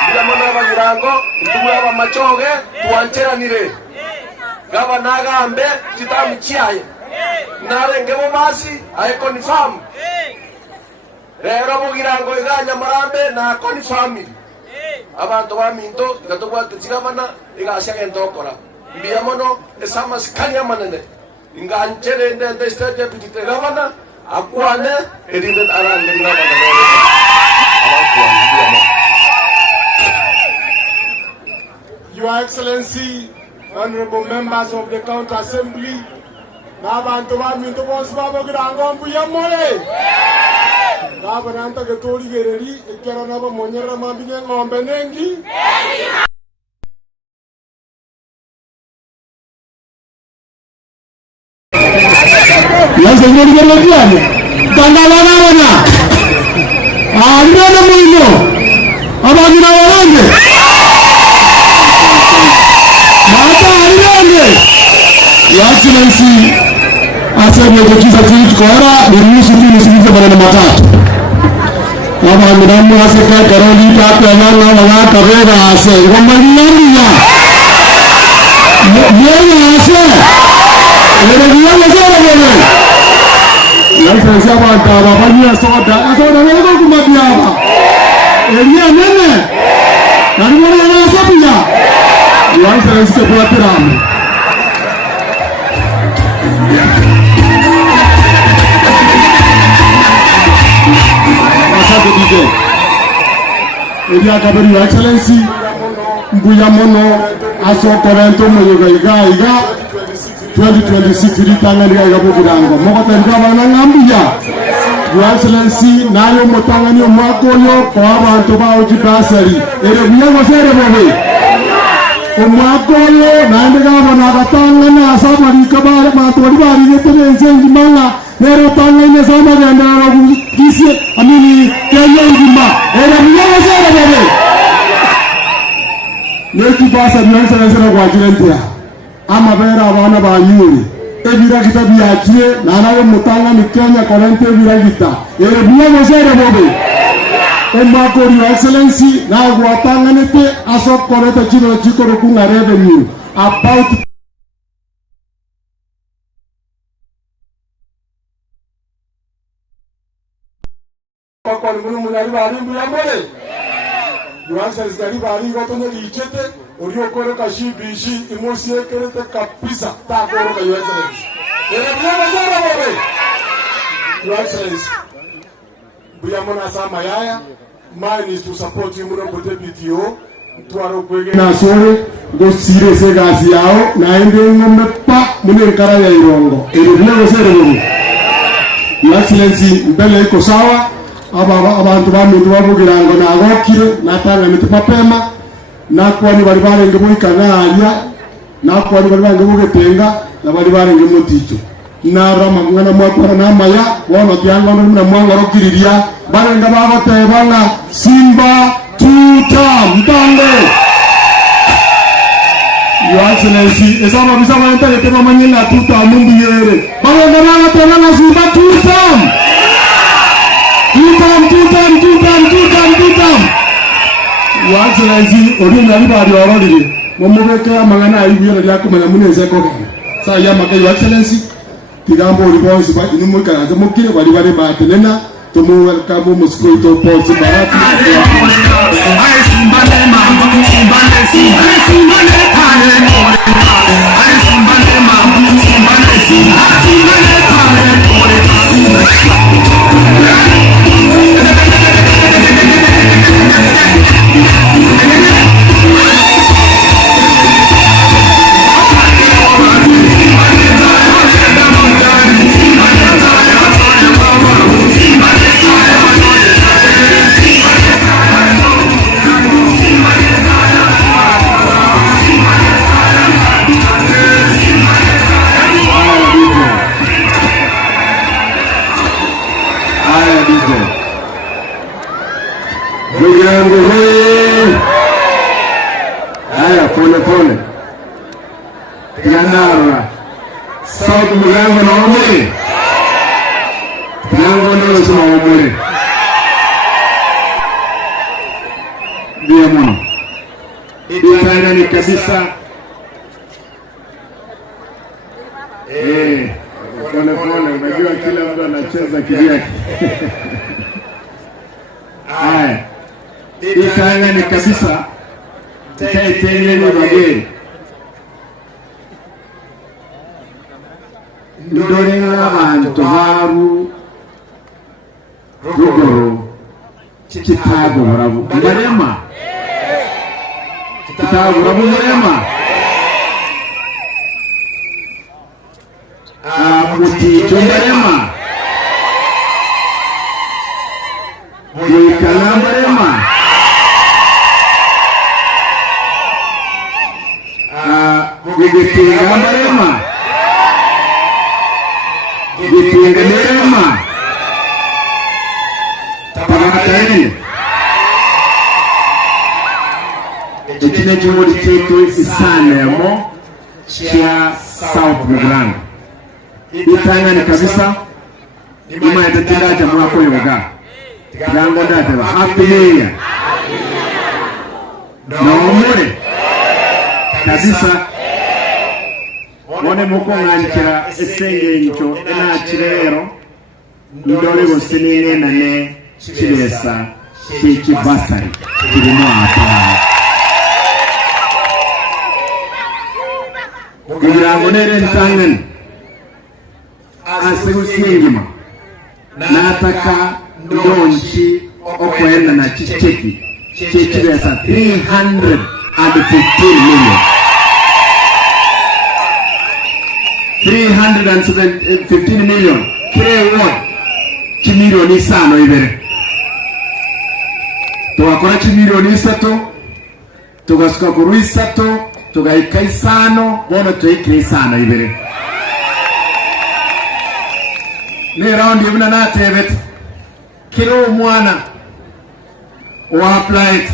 bila mwana bagirango ntumura ba machoge tuancheranire gaba nagambe kitamchiaye narenge mu masi ay confirm rero mugirango iganya marambe na confirm abantu baminto gatogwa tsigabana igasya gendokora mbiamono esama skania manene inganchere ndende state deputy gavana akwane edinde arande ngaba Your Excellency, honorable members of the County Assembly, n'abantu bamintu bose babagirango mbuya mole n'abananta getori gereri ekera nabo monyera mambine ngombe nengi Yasa ngori gereriane tangala wana andana mwino abagina warande mata ariyande Your Excellency asema kujiza kitu kwa niruhusu tu nisikilize maneno matatu. Baba mdamu aseka karoli tatu nana wala kabega ase ngomaliya. Yeye ase. Ndio ndio bwana. Yasa sasa baba bania soda ndio kumadiaba. Elia nene. Na ndio na sabia. Yasa sasa kwa tiramu. DJ Elia Kaberi, Your Excellency Mbuya Mono aso korento moyoga iga 2026 ritanga iga bugirango moko tanga bana ngambuya Your Excellency nayo motangani omwako yo kwa abantu bawo kibasari ere buyango sere bobe omwako yo nande gabana gatanga na sabari kabara bantu bari bari yetenze ngimanga nero tanga ine sama ganda kisi amini kenya ngima era mnyama sana baba neki basa nyanza na kwa jirentia ama bera abana banyuri ebira kitabu yakie na nawe mutanga ni Kenya korente ebira gita era mnyama sana baba omako Your Excellency na gwatanga nete aso koreta chino chikoro kunga revenue about kwa munu munari bari mbuya mole Your Excellency gari bari gotono lichete uriyo koro kashibishi imosi ekerete kapisa ta koro ka Your Excellency era mbuya mazara bole Your Excellency buya mona sama yaya mine is to support you muno deputy tuaro kwege na sore go sire se gazi yao na ende ngombe pa mune kara ya irongo ere bule sere bole Your Excellency mbele iko sawa abantu bamintu babugirango nagokire natanga miti papema nakwani bali barenge buikanaria nakwani bali barenge bugetenga na bali barenge muticho narama ngana mwakora na maya wana kyangwa na mwanga rokiriria barenga babotebanga Simba tuta mtango Your Excellency esaba bisaba ntete tema manyela tuta mungu yere barenga babotebanga Simba tuta Tutam. Your Excellency, odi na liba di ororire. Momubeke amangana ayibuye na kumenya muneze ko gani. Sa ya maka Your Excellency, tigambo response ba inumu kana mukire bali bali batelena tomu welcome musko to pose barati. Ai simbane mambo simbane simbane tane more. Ai simbane mambo simbane simbane tane more. Haya pole pole Yanara South Mulango na omole Mulango na sema omole Bia mwana Itaina ni kabisa pole pole unajua kila mtu anacheza kivyake Haya Itaina ni kabisa Taitenye ni bageri Ndorena abantu haru ruguru Chicago burabu Marema Chicago burabu Marema Muti Marema Mwikala Marema Gitinga Marema Gitinga Marema Tabaratani Ekine chumudi chetu isanemo Chia South Mugrango Itangani kabisa Ima yatatindaja mwako yoga Tigango datewa Happy New Year Naomure kabisa Mone muko nganikira esenge ncho ena chirero Ndole gosinine nane chiresa Chiki basari Kirimo hapa Kugirango nere ntangen Asegu singima Nataka ndonchi Okwenda na chicheki Chiresa 315 million 315 million K1 chimilioni sano ibere Tuwakora chimilioni isato Tugasuka kuru isato Tugaika isano Bono tuike isano ibere Ni round yibuna na tebet Kilo mwana Wa applied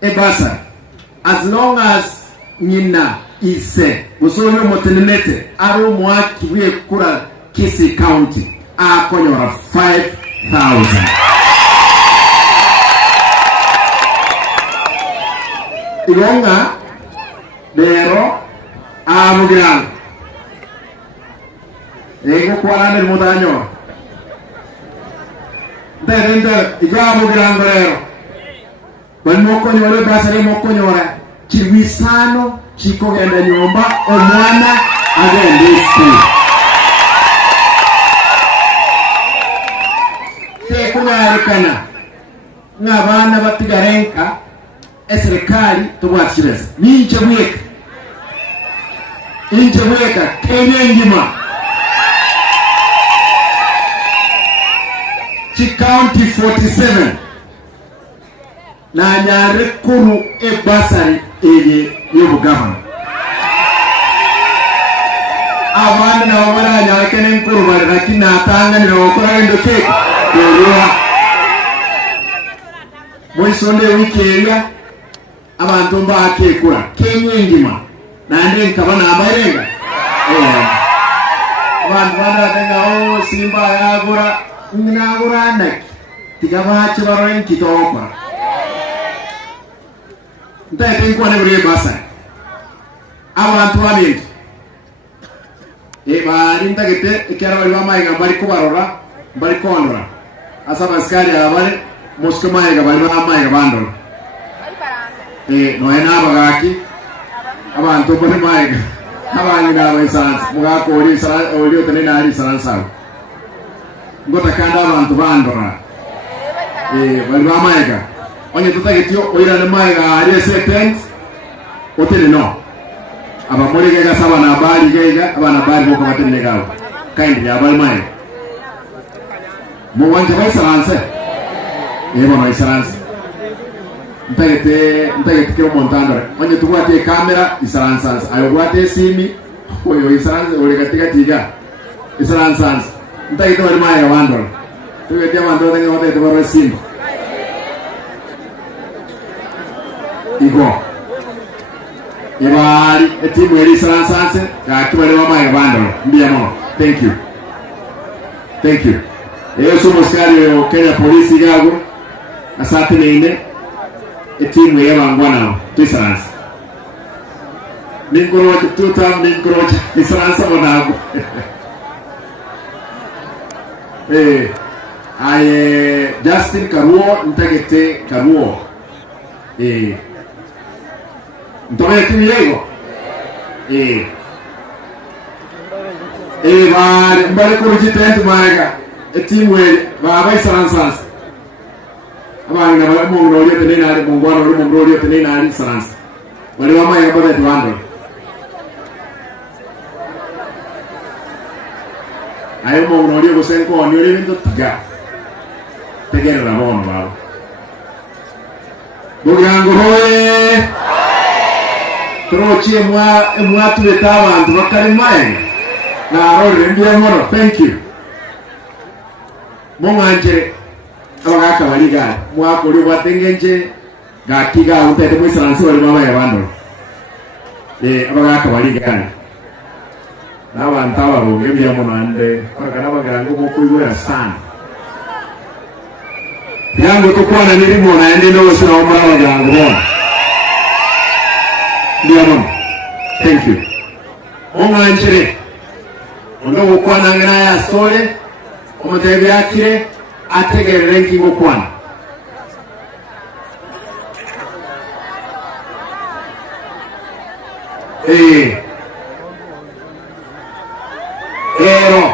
Ebasa as long as Nina ise Musolo motenete Aro mwaki wye kura Kisi County Akonyora 5,000 Igonga Dero Amugiran Ego kwa nel mudanyo Dere Igo Amugiran Dero Bani moko nyore basare moko nyore Chiwisano chiko genda nyomba omwana agende school Te kunyarikana Ngabana batigarenka Eserikali tubwachireza Ninche bweka Kenya ngima County 47 na nyare kuru ebasari eye yobugama abana na wabara nyare kenen kuru baraki na tanga ni okora ndo cake yoruwa Mwisonde wikeria abantu mbake kura kenyingima na ndi nkabana abarenga abantu bana tenga simba yagura ngagura ndak tigabacho baroen kitokora Ndai kwa nebule basa. Abantu babindi. Bari ndagete ikera bali bamayiga bali kubarora, bali kondora. Asa baskari abale Moscow mayiga bali bamayiga bandora. No ena bagaki. Abantu bali mayiga. Abanye nawe sans mugako ori sara ori otene nari saransa. Ngota kanda abantu bandora. Bali bamayiga. Onye tutagitio oira na maiga ari setent otele no abamuri gega saba na bali gega abana bali boko batene gawo kind ya bali mai mo wanje ba saranse eba mai saranse ntagete kiro montando onye tukwate kamera isaransa ayo kwate simi oyo isaranse ole katika tiga isaransa ntagete bali mai wandoro tuwete wandoro ngi wote tubaro simi Igo Ibari etimu eri saransanse Kakibale wama ibandolo Mbiyamo Thank you Thank you Eyo sumo skari yo Kenya polisi gago Asate neine Etimu yewa ngwana Tisaransa Ninkorocha Tutam ninkorocha Tisaransa monago Aye Justin Karuo Ntagete Karuo Ntobe timu yego bari mbale ko jitentu marega etimu baba isaransa abana bamo ngolyo tenena ari mungwana uri mungolyo tenena ari isaransa wali wama ya baba twando ayo mungolyo gosenko ni uri bindo tiga tegera na bono baba Bugango hoye Trochi mwa tuleta abantu bakari mai na role ndiye moro thank you Monganje abagaka baliga mwako uri batengenje gakiga utete mwisaransi wali mama ya bando abagaka baliga n'abantu ababonge byamono ande bakana bagango mukuyura sana yangu tukwana nilimo na ende no sina omara yangu bona ndiamon thank you Monganje ndo ukwana ngana ya sole omutebe akire ategerere nkingo kwana ero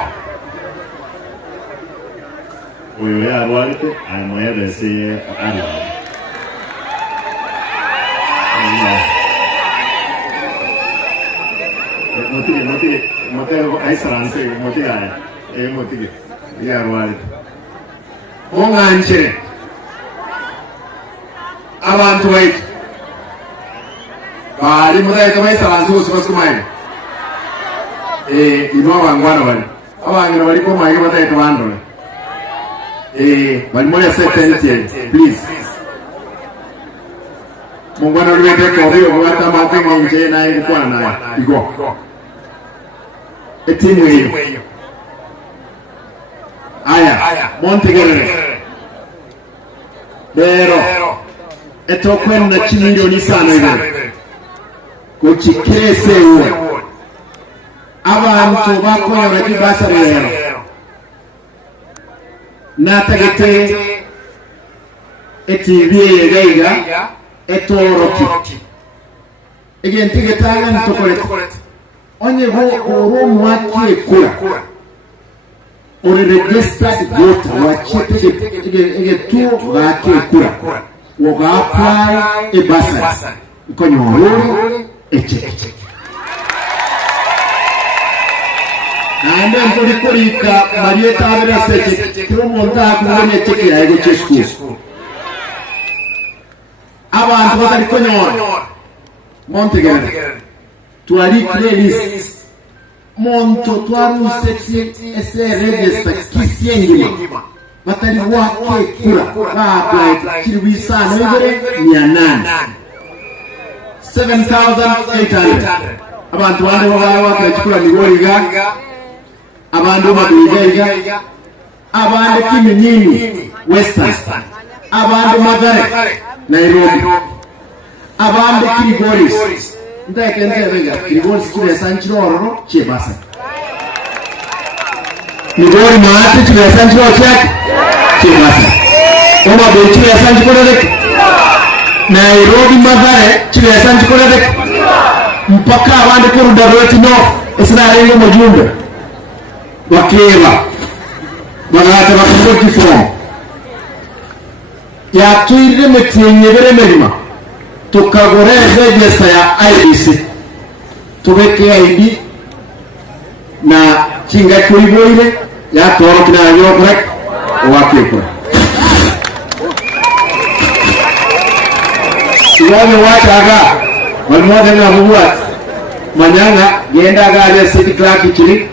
uyo ya walite amoyebe se ala motego aisaranse motiga motiga ya walite Monganje abantu baitu bali mudahita baisaranse bose basukumaye ino abangwana bali abangwana bali ko maige badahita bandole bali moya setenti please mungwana ulete ko hiyo kwa matengo nje na ilikuwa naye iko etimu hiyo aya Montegerere Bero etokwenda chimilioni sana ile kuchikese uwe abantu bakora bakibasa rero natagete etibiye yegaiga etoroki egentigetaga ntokorete onye ho oromu wakie kura ore registered voter wachete egetu bake kura woga apply ebasa konyoro eche Nande ntorikorika Marieta abera seke kiromonta kubonye cheke ya ego chesku abantu batari konyora Montegerere tuali playlist monto twaru sexy ese register kisiengima batari wake kura ba kirwisano ibere 800 7,800 abantu bande baba bakikura nigoriga abantu babiga abantu kiminini western abantu magare Nairobi abantu Kirigoris ndake ndebega Kirigoris kile sanchiro chebasa Nigori maati kile sanchiro chebasa Oma bechi kile sanchiro Nairobi magare kile sanchiro mpaka abantu kuruda roti no esinarengo mujumbe wakera bagata bakuti form ya tuire metinyebere merima tukagore register ya IBC tubeke ID na kinga kuiboire ya toro kina yo correct wakeko Siwame wataga walimoja na bubuat manyanga yenda gale city clerk chiri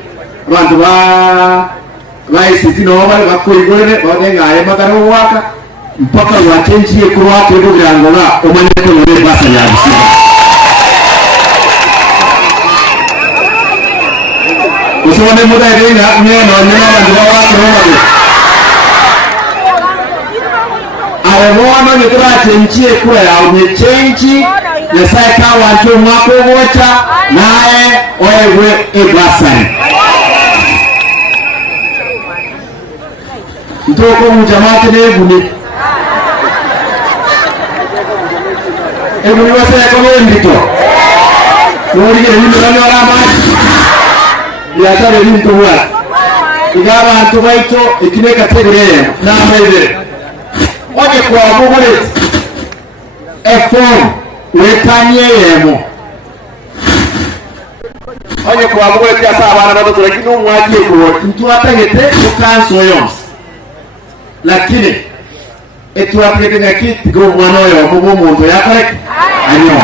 abantu ba city no bali bakoigorere badenga aye magaro waka mpaka watenjie kurwake kugirangola omanye ko yore basa ya bisi usone muda irenga neno nyama bantu wake romabe aye mwana nitwatenjie kura ya unyenji Yesaka watu mwako wocha nae oewe ebasani Ntoko mujamate nebuni Ebuni wasa ya kama ndito Nuri ya hini wani wala maji Yatare hini tuwa igaba abantu baito ikineka tegere na mbere oje kwa bugule F4 wetanye yemo oje kwa bugule kya sabana bato lakini umwaje ko mtu atagete ukanso yons lakini etu apeleka kiti go mwana yo mubo muntu yakore anyo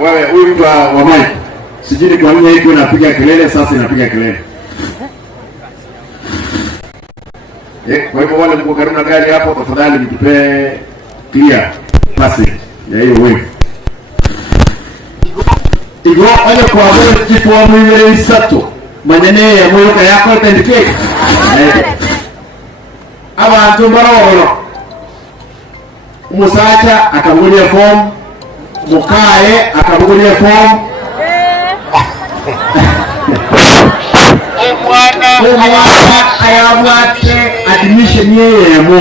wewe huyu wa Mike sijini kwa nini hiko inapiga kelele sasa inapiga kelele. Kwa hivyo wale mko karibu na gari hapo tafadhali mtupe clear passage ya hiyo wave. Igo ale kwa wale tipo wa mwili sato manene ya moyo yako tendike. Abantu baroro Musacha akabugulia form Mukae akabugulia form Umwana ayabwate admission yemo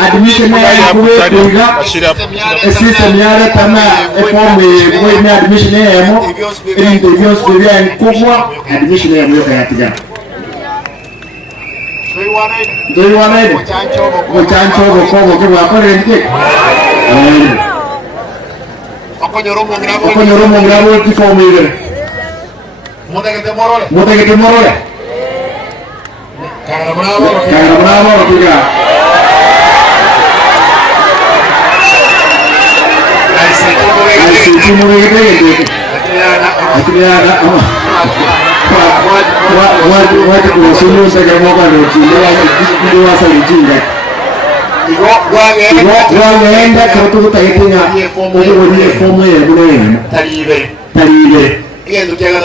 admission kuweka system yale kama form ya admission yemo ndio vyos bia kubwa admission yemo yoka yatiga ndio wanaide mchancho gokogo kwa kore ndike okonyoro ngrabo ti form ile Mutegete morole. Cara bravo, tiga. Ai situ mutegete. Atriana. Watu kusulu segera moga rochi. Ndio wasa lijinga. Waenda karutu taitinya. Oje fomu ya bune. Talibe. Iya ndukiaga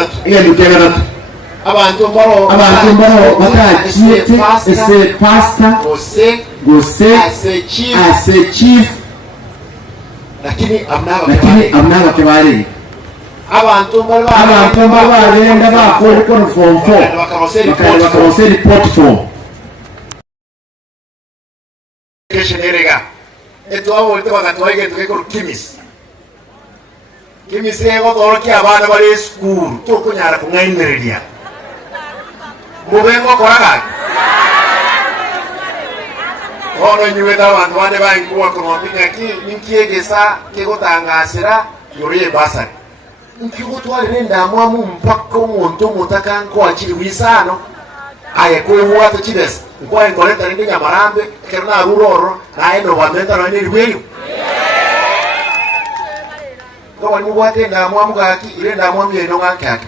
abantu mbaro batachiete ese pasta gose ase chief lakini amnaga kibali abantu mbaro barenda bakora ko form 4 bakarose report form keshenerega eto abo lite bakatwaige tukeko kimis kimisego torokia abana bari school to kunyara kungainereria mubengo koraga ono nyuweta abantu bane bankuwa kunompinga ki ninkiegesa kegotangasira yoriye basari nkigutwalire ndamwamu mpaka omuntu mutakanko akiri wisano aye kuimuwata chibesa nkwa enkoleta ndi nyamarambe kerna ruroro na eno wamenta no ni rweli kwa mubwate ndamwamu gaki ile ndamwamu yeno ngakake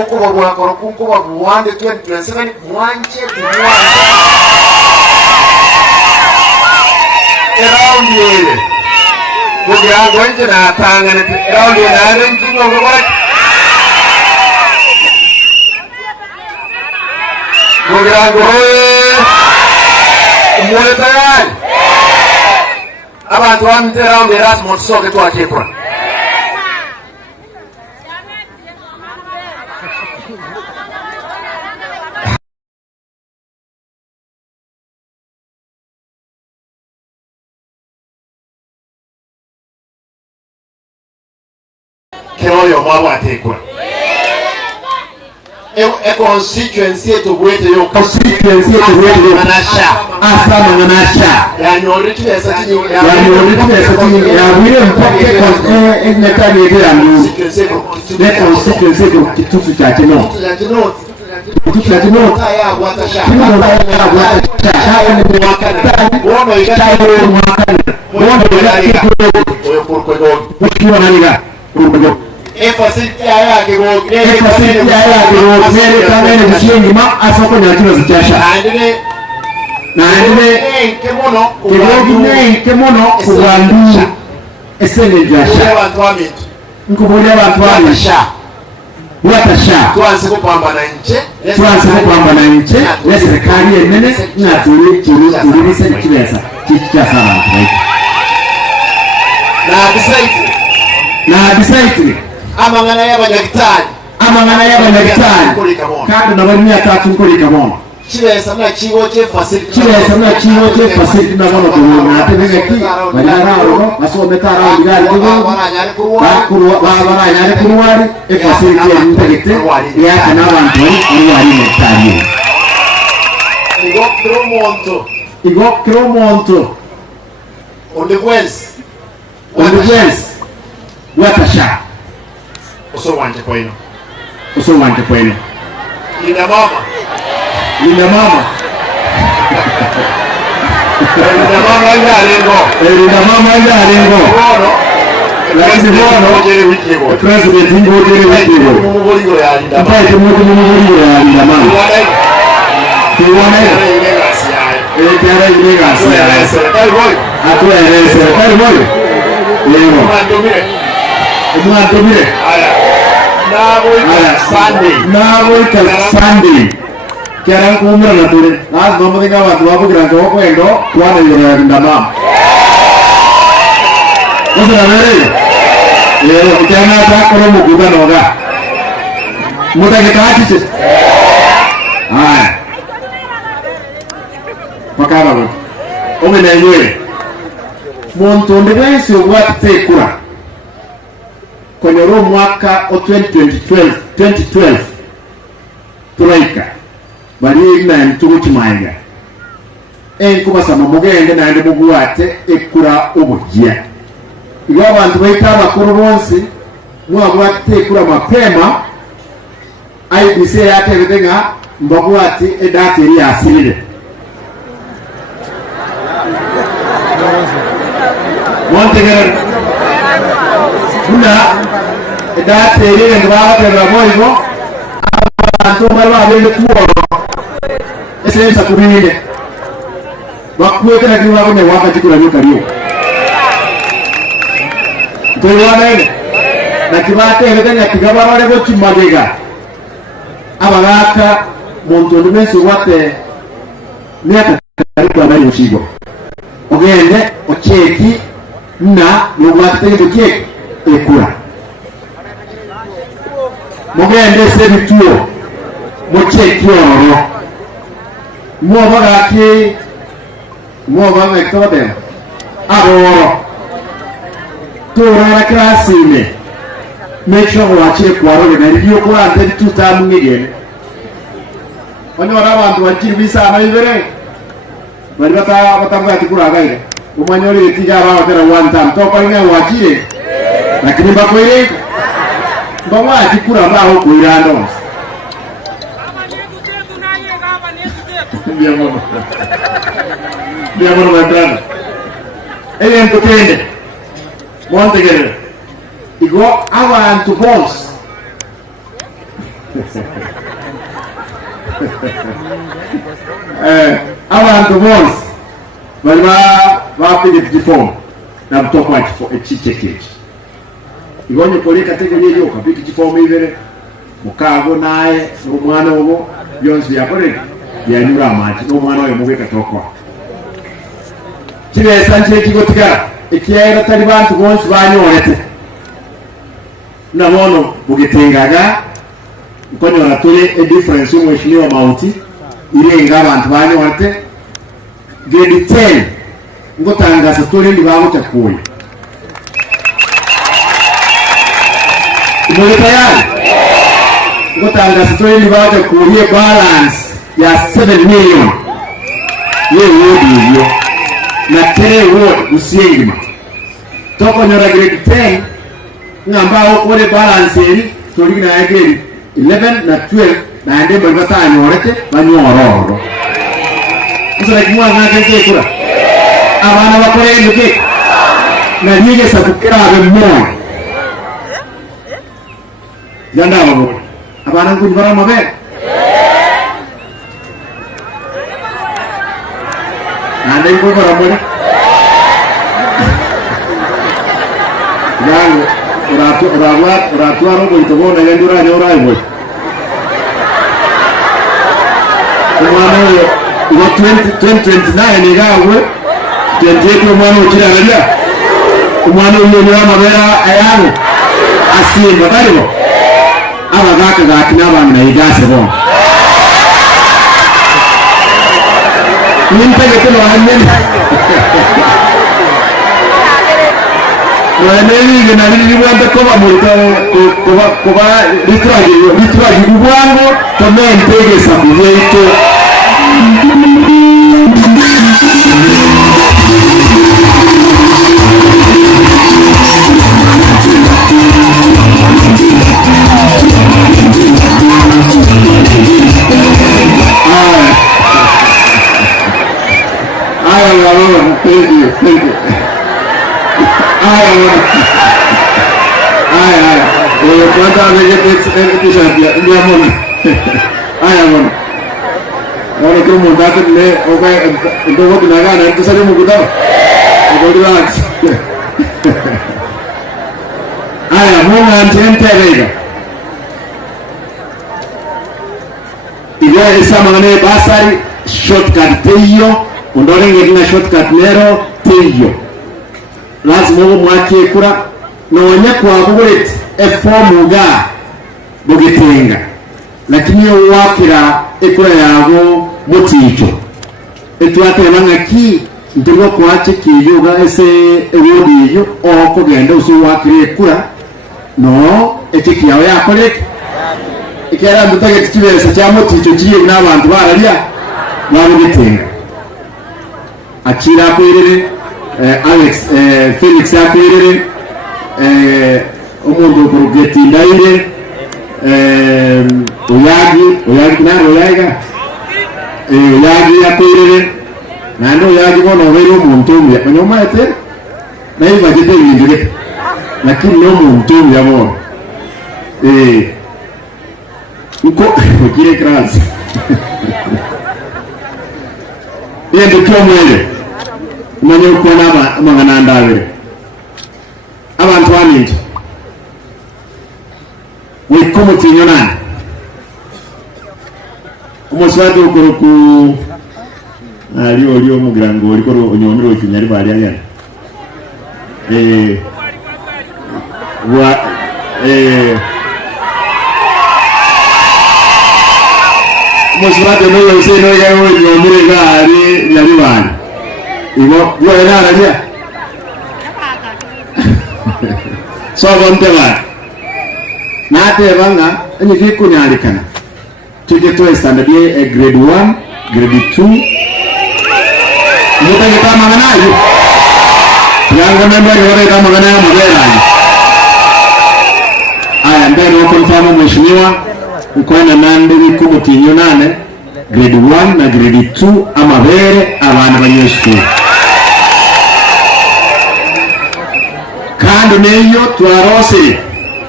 okubo bwakoro kunkuba buwande 2027 mwanje around here kugira nje na tanga na around here na nkingo ngora kugira mwetayari abantu bamite around Erasmus soke twakekura Keroyo mwabo atekwa. Constituency to wait yo constituency to wait yo manasha asama manasha yani oritu ya satini ya wile mpake netani yetu ya ndu constituency to kitutu cha kino ya watasha Efasiti ya kiroge mere kamene mshingi ma asoko nyakino zichasha naendele kemono kubandu esenge jasha nkubulia abantu watasha tuanze kupambana nje na serikali yenene na tulirisa kibesa kicha sana na bisaiti amangana y'abanyagitari kandi nabamya tatu nkorika mono chibesa na chiwo che facility chibesa na chiwo che facility na bono kuona atebege ki bararo basome tara ndigari kigo bara nyari kuruwari e facility ntegete ya kana bantu ari netani igo kromonto on the west watasha oso wanje kwenu Linda mama Linda mama nyarengo lakini bono president ngojere wikiro mubuliro ya Linda mama mbaye mubuliro ya Linda mama tuone Tiara ilegasi ya atueleze serikali moja leo mwandomire na Sunday kera kumura na tule lazima mwenga watu wako grando kwendo kwana yeye Linda mama sasa na leo kijana takoro mukutano ga mutakitachi haya pakara bwo omena yeye muntu ndibese obwate kura kwenye roho mwaka o 2012 turaika bali na ntugo kimaiga kuba sama mugende na ndi mugwate ekura obujia igo abantu baita bakuru bonsi mwagwate ekura mapema IBC yake bidenga mbagwate edate eri asirire Montegere Buna edate eri ndabagera moyo abantu balabende kuoro esensa kubinde bakwete na kiwa kwenye wakati kuna nyuka lio tuliwane na kibate hebenya kigaba wale bochi magega abagaka muntu ndimenso wate miaka karibu abali ushigo ogende ocheki na yogwate keke ekura mogende sebituo mocheki oro mwabagaki mwaba mektobe aro tora klasime make sure wachire kwaro na ribyo ko ante tutamungire onyora abantu bakiri bisana ibere bari batambwa tikuraga umanyori tijara watera one time to kwa ina wachire lakini bakoire bawa tikura bao kuirando Biamo matana. Ele mpotende. Montegere. Igo abantu boss. Abantu boss. Va pede di form. Na mtoko wa chicheke. Igo ni polika tege yeyo kapiki di form ivere. Mukago naye umwana obo byonzi yakore. Yanyura amaji umwana we mubeka tokwa. Kibesa nche kigotika ikiera tali bantu bonsi banyorete nabono bugetengaga ukonyora tuli a difference umweshimiwa mauti ile inga abantu banyorete grade 10 ngotangaza tuli ndi bawo takuye mwe tayari ngotangaza tuli ndi bawo takuye balance ya 7 million hiyo na tere ward usingima toko nyora grade 10 ngamba okore balance eri toli na grade 11 na 12 na ande balbata nyorete banyororo usala kimwa na kete kura abana bakore nduke na nige sakukira abemmo yanda babo abana ngubara mabe ande ko ko ramone yangu uratu aro itobona yendura nyora ibo umwana yo 2029 igawe 28 umwana ukira radia umwana uyo ni amabera ayano asimba baribo abagaka gakina abantu na igase bo Nintege tu lohanyen. Lohanyen ni gana ni wanda koba multo koba litraji kubwango tome ntege sabuye ito. Thank you. Kwanza ngetisha ndia mona. Mona. Wale kama ndaka le okay ndio tunagana tusali mkutano. Relax. Mungu antenteleka. Iga isa mangane basari shortcut teyo. Undorenge kina shortcut nero teyo. Lazima uwe mwake kura na wanyako wabulet efomu ga bugetenga. Lakini yo wakira ekura yago muticho. Etuate nanga ki ntugo kwache kiyoga ese ewodi yo oko genda usu wakire ekura no etiki yawe yakoleka. Ikera ndutage tikibesa kya muticho kiye n'abantu baralia babugetenga. Akira kwirere Alex Felix akwirere omuntu kurugeti ndaire uyagi naro yaga uyagi akwirere nando uyagi bono wero omuntu umwe nyoma ete nayi bagete ibindireka lakini no muntu umwe yabo uko kire kranzi yendo kyomwele mwenye ukona amangana ndabire abantu baninje wikomutinyo nani umuswati ukoroku aliyo mugirango oliko onyomiro ikinyari bali agana umuswati no yose no yawo onyomiro gari yali bali ibo bwera aralia so bonte ba nate banga enyi kikunyalikana tuje to standard ye grade 1 grade 2 mutange kama nganayo yanga member yore kama nganayo mudera aya ndero confirm mheshimiwa ukona nande bikumutinyo nane grade 1 na grade 2 amabere abana banyeshuri kandi neyo twarose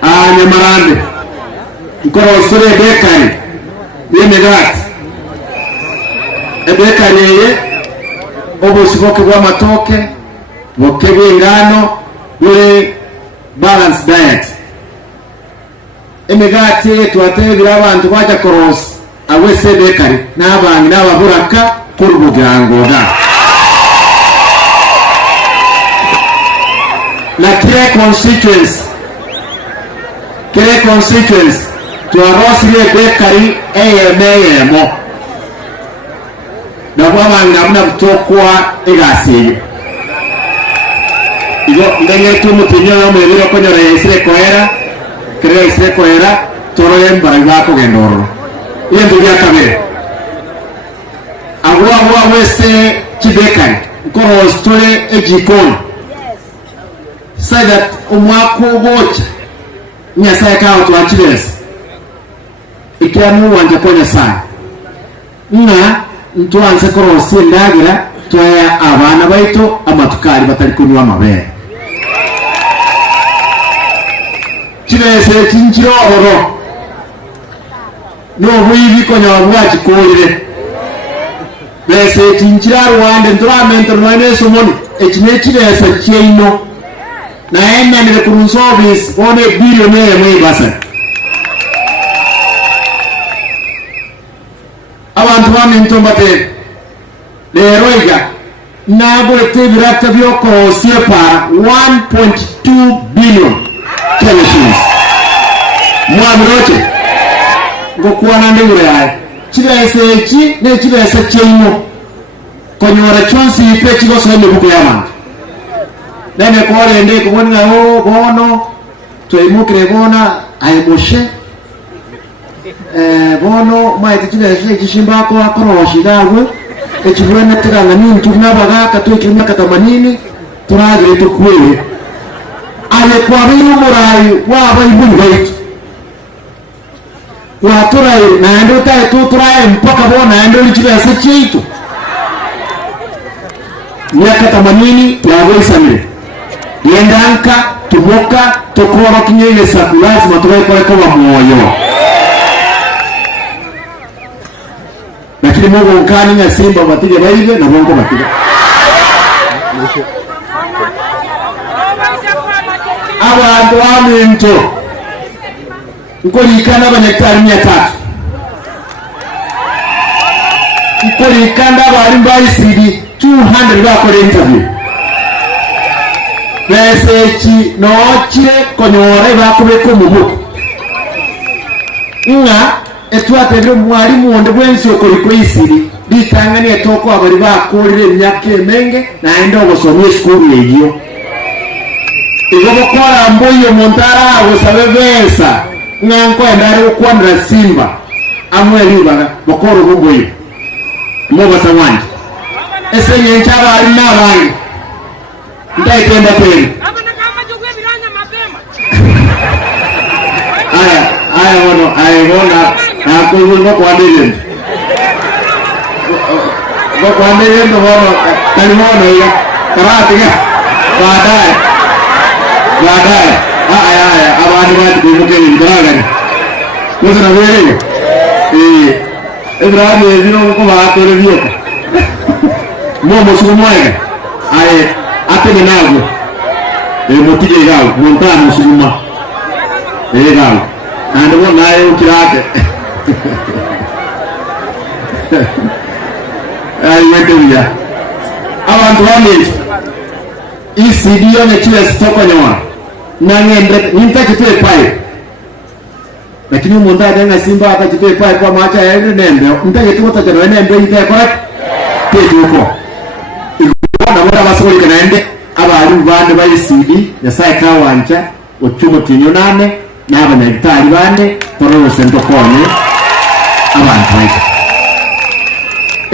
anyamarande nkorosore bekari yemegat ebekari ye obusiboke bwa matoke boke bw'ingano buri balance diet emegati twatebira abantu baja koros awese bekari n'abangi n'ababuraka kurubugangoga la kile constituents tuarosile bekari eyemeyemo nabwabanga muna butokwa egasiyo igo ndenge tumutinyo mwebiro konyora yesire koera kire yesire koera toro yembara bako gendoro yendo byakabere agwa wese kibekari nkoro stole ejikoni say that umwako bocha nyasaye kawo twachirese ikiamu wanje konya sana nga ntuanze korosi ndagira twaya abana baito amatukari batari kunywa amabere kirese kinjiro oro no bwibi konya wabwachi kolire bese kinjira Rwanda nturamento nwane somoni ekine kirese kyeino na enda nile kurunsobis one biliyonere mwibasa abantu bamintombate lero iga nabo etebirata byoko siepa 1.2 billion Kenya shillings mwamiroche ngokuwa na ndegure yae chibese echi ne chibese cheino konyora chonsi ipe chigo so me buku yaman nene kore ende kubonga o bono to imukre bona aimoshe bono maite tugese kishimba ko akoroshi dawe ekibwene tiganga nini tunabaga katwikirima katamanini turaje tukwe ale kwa biru murai wa baibuli baitu wa turai na ndo tae tu turai mpaka bona ndo lichibese chitu miaka 80 ya weisame yendanka tumoka tokoro kinyele sakulazima turai kwa moyo lakini Mungu nkani na simba batige baige na Mungu batige abantu aminto nkolikana abanyaktari 300 nkolikana bali mbaisidi 200 bakore interview mesechi noche konyore bakubeko mubuku nga etwatebire mwalimu onde bwensi okoliko isiri ditangani etoko abali bakolire emyaka emenge naenda obosomye skulu eyo igobokora mboyo montara agosabe besa nganko endare okwandira simba amwelibaga bokoro bumboyo mobasa wanje esenye nchaba ali nabangi ndaitenda tena aya wono ayona nakuzuko kwa ndege kwa ndege ndo wono kalimono ya karatiga baadaye aya abantu bati kumukeni ndaraga kuzo na wewe Ibrahim yezino ko baatore byoka momo sumwaga aye atene nago motije gawo montano summa gawo ando naye ukirate ayiwedeya abantu bamwe isidio ne kile stoko nywa nangende nitakitwe pale lakini umuntu adenga simba akachitwe pale kwa macha ya nembe nitakitwe tatano nembe itakora tejuko igona bora basori kanende abali bande bayisidi yasaye kawancha ochumo tinyo nane n'abanyagitari bande porose ndokone abantu baito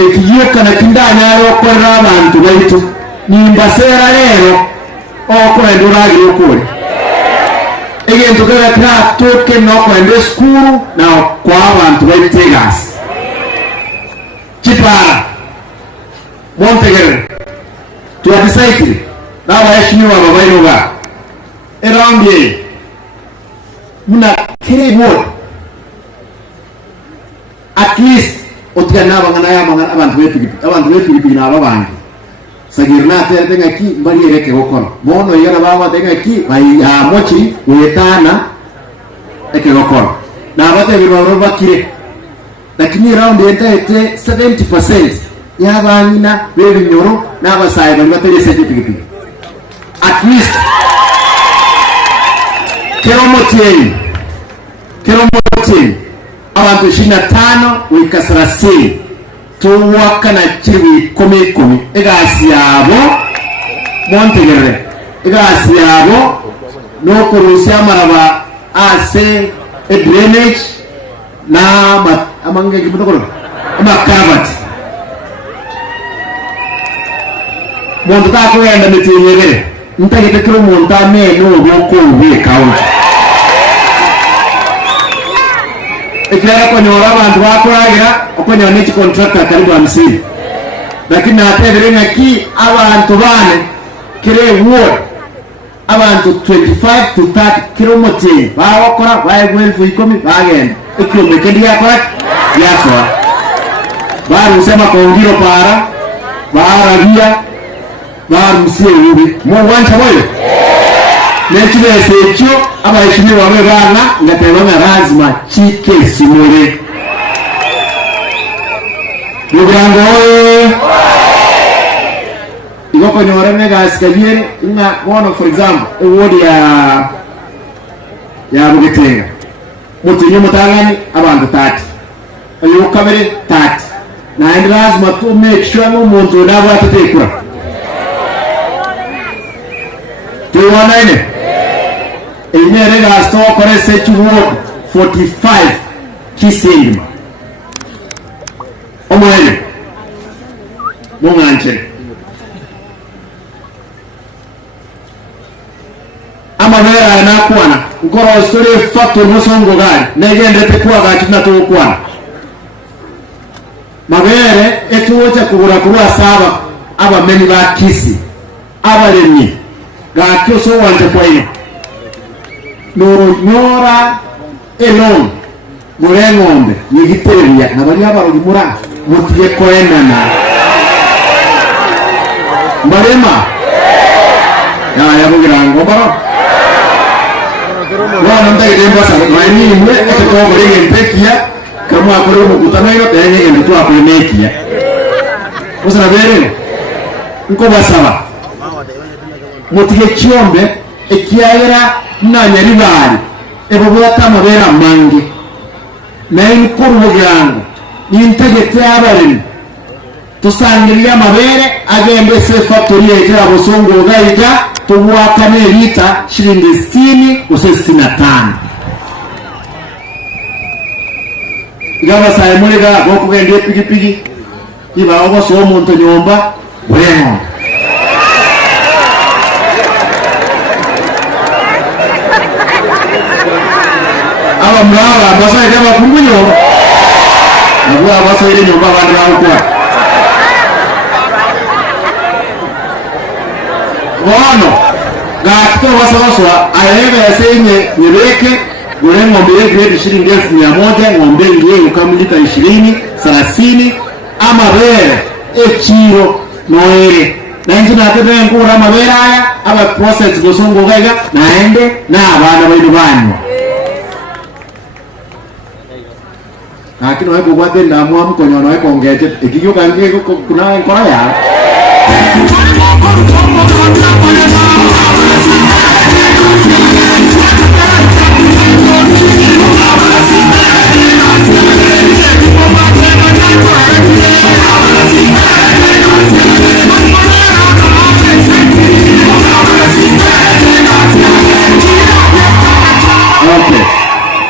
ekiyekana kindanya yokorera abantu baito nimbasera lero okwenduragi okure egento kera toke no kwende skulu na kwa abantu baitegas chipara montegere tuadisaiti na waheshimiwa babaino ba erambie muna kiri word at least otigana bangana ya mangana abantu betu na babangi sagirna tere ngaki mbali ereke gokora mono yana baba ngaki bai ha mochi wetana eke gokora na abate bibaro bakire lakini round ente 70% ya banyina bebi nyoro na abasaye bali batele certificate at least Keromotien abantu 25 wikasarasi tuwaka na chiwi 10 egasi yabo montegere egasi yabo no kurusia maraba ase drainage na amange kimotokoro amakabat mondo ta ko enda metinyere ntagete kero monta me no boko we count ekira ko nyora abantu bakoragira okonyo ni contractor karibu 50 lakini atebere ngaki abantu bane kire ward abantu 25 to 30 kilometers bakora bayegwelfu ikomi bagenda ikome kendi yakora yaso barusema kongiro para barabia barusie ubi mwancha moyo nekile secho abaheshimiwa babe bana ngatebanga lazima chike simule mugango igoko nyore mega skaliere ina one for example word ya bugetenga mutinyo mutangani abantu 30 ayo kabere 30 na lazima tu make sure umuntu nabo atatekura tuwana ine ine rega sto kore sechu ward 45 Kisingima omwene munganche amabera anakwana ngoro story factor musongo gani negendete kwa gati na tukwana mabere etuwocha kugura kurwa saba aba meni ba Kisi abalemye gakyo so wanje kwa ino noro nyora elon murengombe yigiteria nabali abarogi mura mutige koendana marema ya bugira ngobaro wana ndage mbasa mani mwe eto ngore ngepekia kama akore mukutano ino tenye ndo tu akulemekia usana bere nko basaba mutige kiombe ekiaira nanyari bari ebo bwata mabera mangi na inkuru byangu nintegete abarimi tusangiria mabere agembe se factory ya abosongo gaija tubwakane lita shilingi 60 use 65 ngaba sai mulega boko gende pigi iba ogo so muntu nyomba bwemo aba mlawa basa ide bakungunyo nabwa basa ide nyomba bandi bakwa wono gakito wasoswa ayega yasenye nyereke gure ngombe grade shilingi 1,100 ngombe ngiye ukamilita 20 30 ama bere echiro noere na njina tebe ngura mabera haya aba process gosongo gaiga naende na abana baidu banyu akino weko gwate ndamwa mkonyo no weko ngeje ikiyo kange kuna nkora ya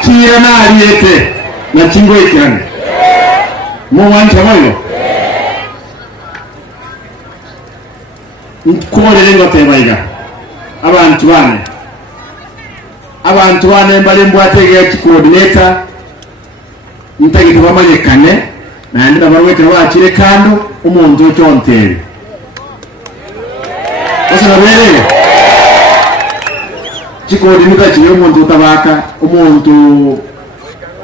Chia na aliyete na chingo ikirani muwancha moyo nkole lengo tebaiga abantu bane mbali mbwatege coordinator ntagite bamanyekane na ndira barwete bakire kando umuntu cyonteri osana bere coordinator chiyo umuntu utabaka umuntu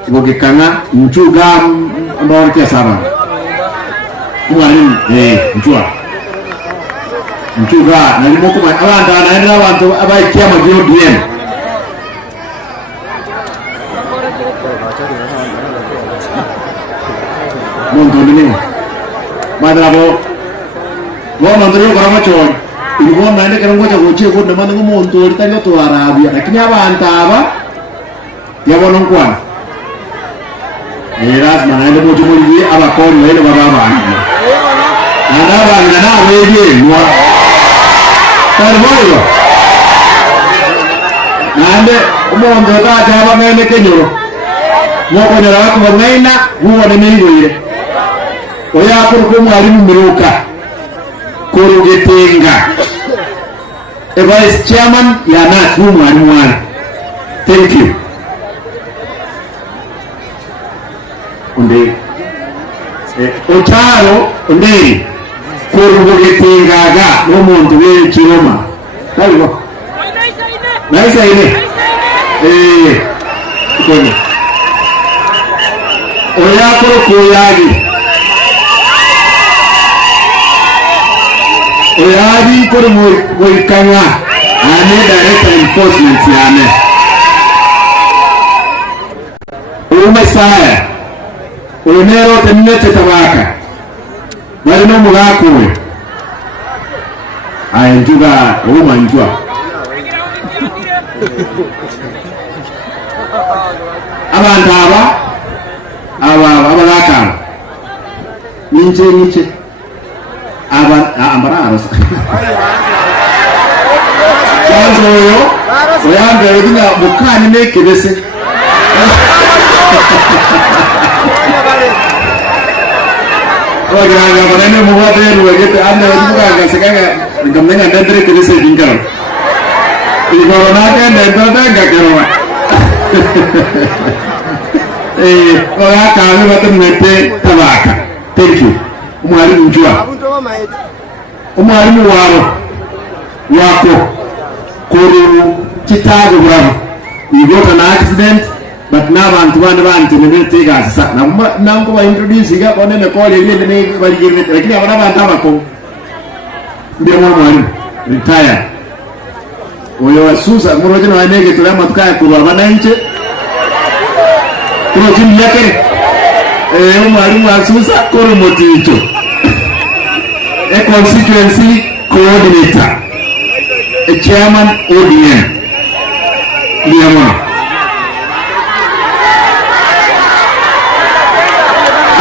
bogekana nchuga ambao kia saba mwalimu nchuga na limoko abanda naenda abantu abaikia magiro DM muntu ndini madrabo wana ndio kwa macho ilikuwa naenda kana ngoja goche ko na manu muntu litari to arabia lakini abantu aba yabona nkwana lazima naende moto muri abakoni wale baba na wewe mwa tarboyo nande umuntu tata aba ngene kenyoro moko nyara wako banaina huwa ne mingwire oya ko mwalimu miruka Korugetenga vice chairman ya NAT mwalimu wana thank you onde otaro onde Korugetengaga n'omuntu we Kiroma kalibo naisa ine kono oya ko yagi oyadi ko mo kanya ane direct enforcement yane umesaya onero temnete tabaka bali no mulako we ayenjuga umanjwa abantu aba abalaka Ninche ambararo kwanza huyo oyambe udina mukani nekebese Waganga maneno muwate ruwagete ande wajibuganga sekanga ngamnenga ndendere kebese jingaro igorona kende ndodanga kerwa oya kawe batumete tabaka. Thank you. Umwalimu njua umwalimu wako kuru kitago bravo you got an accident but now bantu nibetega sasa na ngo ba introduce ga bonene kole ile ne baligire lakini abana bantu abako ndio mwalimu retire oyo wasusa muroje na wanege tulama tukaya kurwa bananche kuro chini yake mwalimu wasusa kuru moticho a constituency coordinator, a chairman ODM. Liamona.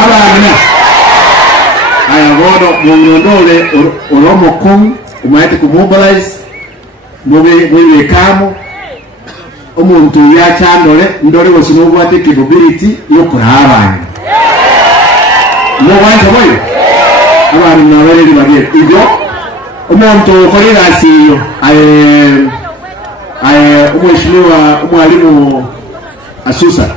Abana. Aya godo mundole oromo kum umaite kumobilize mwe kamo omuntu ya chandole ndole bosinobu ate capability yokurabana. Mubanje boyo. Abantu nabareri bagiye ibyo umuntu ukorera asiyo umweshimiwa umwalimu asusa.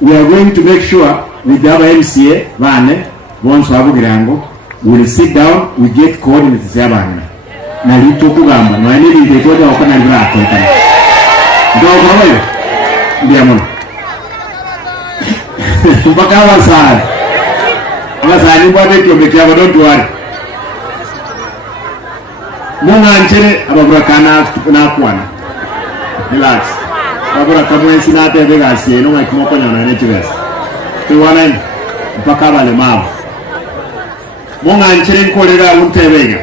We are going to make sure with the other MCA bane bonso abugirango will sit down, we get coordinates y'abana na lito kugamba no ani binde toja wakona ndrato kana ndio kwawe ndio mwana mpaka wasara abazani bwate kyomekia don't worry munganchere ababurakana nakwana relax ababuraka mwesi natebe gasiye no ngakimoko nyana nechibesa tuwana mpaka bale mama munganchere nkolera untebega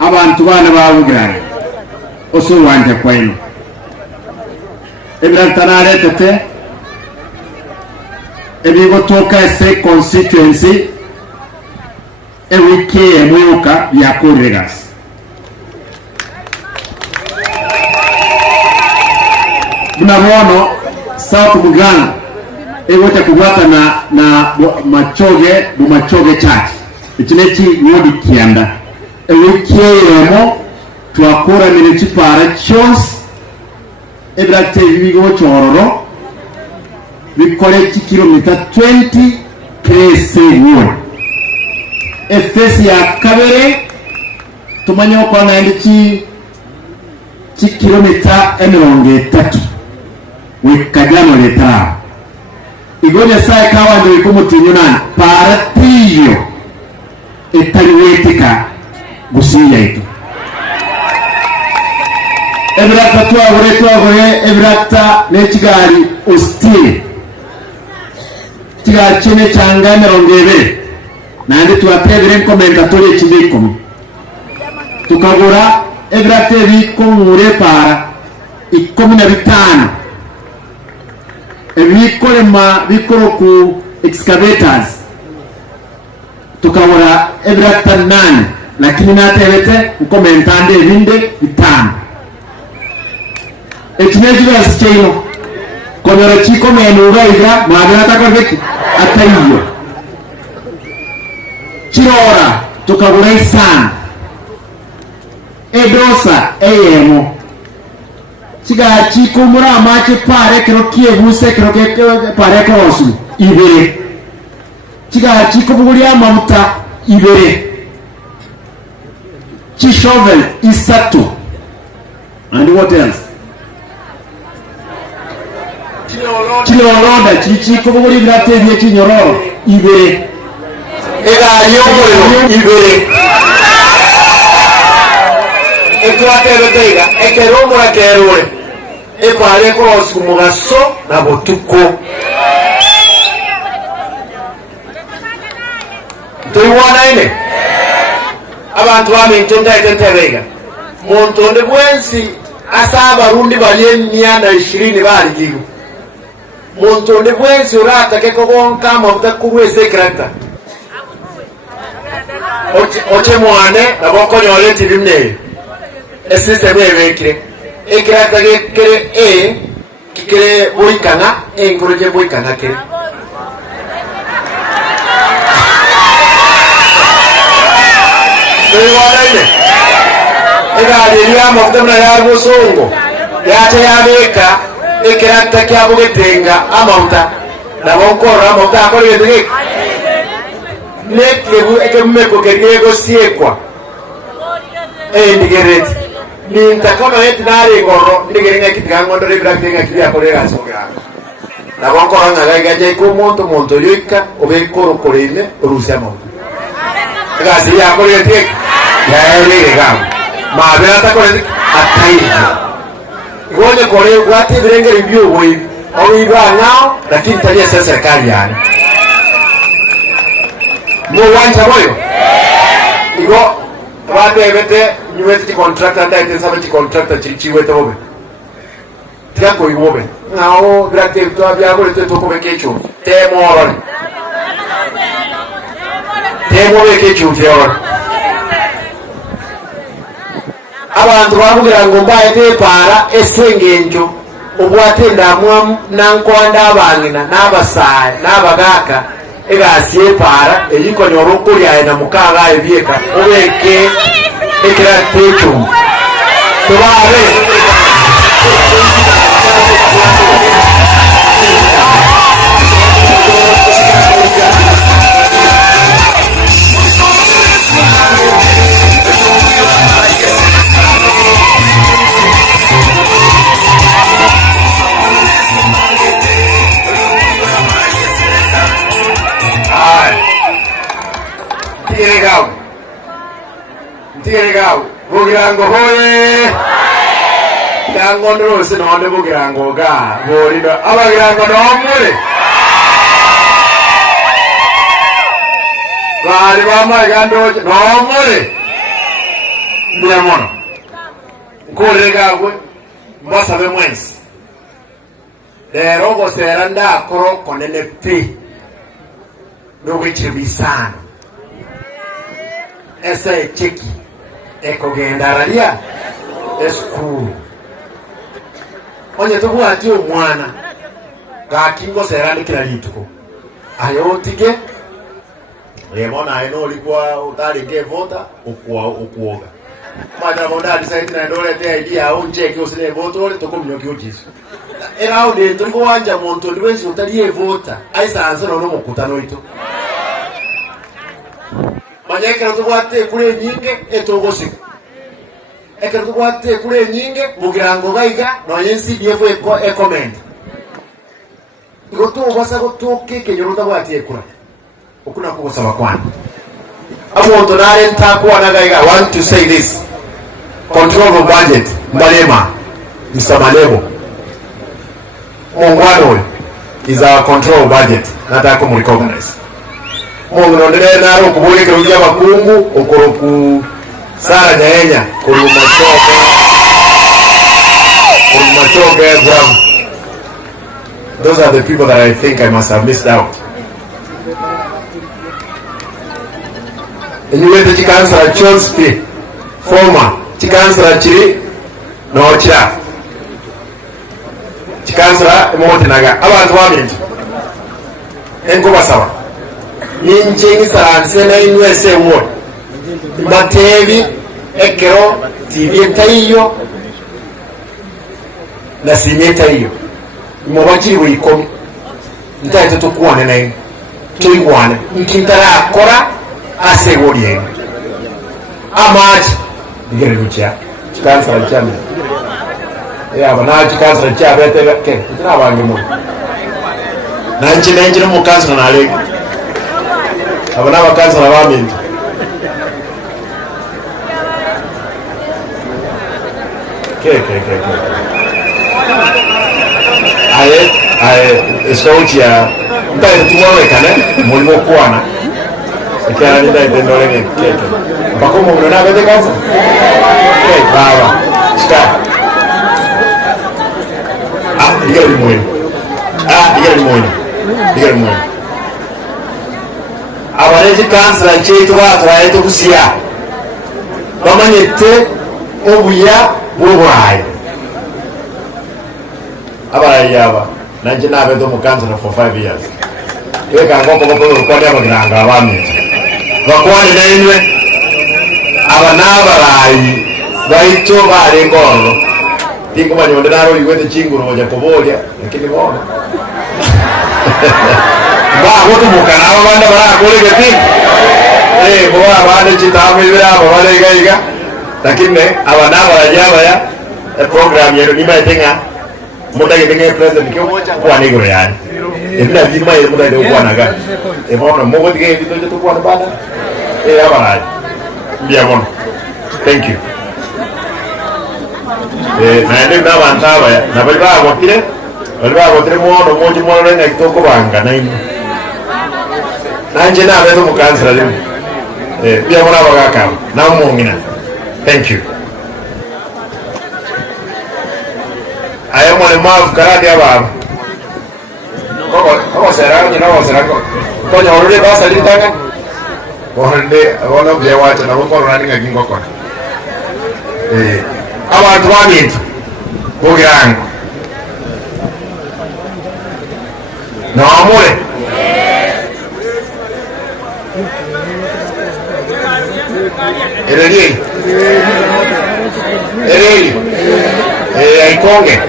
abantu bana babugirana oso wanje kweno ebiratanare tete ebigo toka ese constituency ewiki emwuka ya Kurigas. Bunabono South Muganga ewote kubwata na machoge church ikinechi wodi kianda ewiki emo twakura municipal chos ebrate bigo chororo bikore kilomita 20 kese won efesi ya kabere tumanyo kwa naindi chi kilomita 30 wikajano leta igoja sai kawa ndio ikumutinuna paratiyo etaliwetika gusiya ito ebrata tuwagoye ebrata nechigari ostile tiga chene changa 20 nandi tuwatebere komentatori chibikomi tukagura ebrate bikomure para 15 ebikolema bikoro ku excavators tukagura ebrate 8 lakini natebete komentande ebinde 5 ekinejiga sichino komero chiko menuga iga mabera takoreki atayiyo chirora tukagura isana edosa eyemo chiga chiko muri amache pare kero kiebuse kero pare kosu ibere chiga chiko buguri amamuta ibere chishovel isatu and what else chiloloda chichiko buguri biratebye chinyororo ibere egari y'omuliro ibere etwatebeteiga ekeromura kerure ekwale korosi kumugaso na botuko tuiwonaine abantu baminto ntaetentebeiga muntonde bwensi asa abarundi bali 120 baligigo muntu ndi bwensi uratake kogonka amavuta kurwese character oche mwane nabokonyoleti bimne esystem ebekire character kere kikere boikana enguroje boikana kere Sewane ega amavuta mna ya musongo yate yabeka character kyabo getenga amavuta nabonkora amavuta akore yedege neklebu ekemeko kerego siekwa ndigereti nintakono eti nari ngoro ndigerenga kitigango ndore braktenga kibya korega sogra nabonkora ngagaje ko monto yoika obekoro korine rusia amavuta gasi ya kore yedege yaelege gam mabe atakore ataija Gone kore wate birenge review boy au ibanga lakini tabia sasa serikali yani mo wanja boyo igo wate bete nyuwezi contractor ndaite sabati contractor chichiwete bobe tiako iwobe nao grate to abya bole to ko bekecho temo bekecho fior abantu bavugira ngo mbaye tepara esengenjo obwatenda mwamu nankwanda abangina n'abasaye n'abagaka egasiye para eyiko nyorokuri aye na mukaga ebieka obeke ekira techo tobare Ntigeregao bugirango hoye yango ndrose nonde bugirango ga borido abagirango nomure bari bama gandoje nomure ndiamono nkoregagwe mbasabe mwensi lero seranda akoro konene pe nogechibisana esa cheki ekogendaralia esku onye tubu ati omwana gakingo serandi kila lituko ayotige yebona eno olikuwa utalike vota okuoga mwana bonda decide na ndole te idea on cheki usine voto ole tokomnyoki otiso era ode tuko wanja monto liwenzi utaliye vota aisa ansano no mukutano ito manyekera tugwate kule nyinge etogosika ekera tugwate kule nyinge bugirango gaiga no yensi diefo comment ngoto basa gotoke kenyoruta gwate ekura okuna kugosaba kwana abo ndonare ntakwa na gaiga. I want to say this: control of budget mbalema msamalebo mongwano is our control budget nataka mu recognize Mungu ndere naro kubulika ujya bakungu okoroku sara nyanya kurumachoke bram. Those are the people that I think I must have missed out. Anyway, the Chancellor Chonsky, former Chancellor Chiri, no cha. Chancellor Motinaga, abantu wabintu. Enkuba sawa. Ninjingi saranse na inwese ward. Matevi, ekero, TV taiyo, na sinyeta hiyo. Mwachiri wikomi. Ntaite tukuwane na hiyo. Tuikuwane. Nkintara akora, ase ward yengi. Amaji. Digere luchia. Chikansara chame. Wana chikansara cha bete ke. Itina bangi mo. Nanchi no mukansara na legi. Abana bakansara bamintu. Ke. Aye esautia. Ntaye tuwawe kane mulimo kuana. Ikiana nida itendole keke. Bako mo na bete kansa. Ke baba. Ska. Digere mwe. Digari moja. Abareji kansala chetu batwaye kusia. Bamanyete obuya bw'obwayi. Abarayaba nanje nabe ndo mukansala for 5 years. Weka ngoko kwa abagiranga abami. Bakwani nainwe abanabarayi baito bare ngoro. Tingo manyonde naro iwete chinguru moja kobolya lakini bona. Ba wotu mukana abanda bara kole gati. Boa bande chitame bira bale gaiga. Lakini abanabara ya program yero nima tenga muda genge president kyo kwa nigro yani. Ebila bima yero muda de kwa naga. Bona mogo dige bito to kwa bana. Abara. Bia bon. Thank you. Naende na bantaba na baliba wakile baliba wakile muono moji muono na kitoko banga na ino nanje na beto mukansala limu bia mwana bagaka na mungina. Thank you. Ayo mwana mafu karadi ababa koko sera ni na sera ko nyorule basa litaka wonde wona bia wacha na ko running agingo ko abantu babintu bugiranga namule ereli aikonge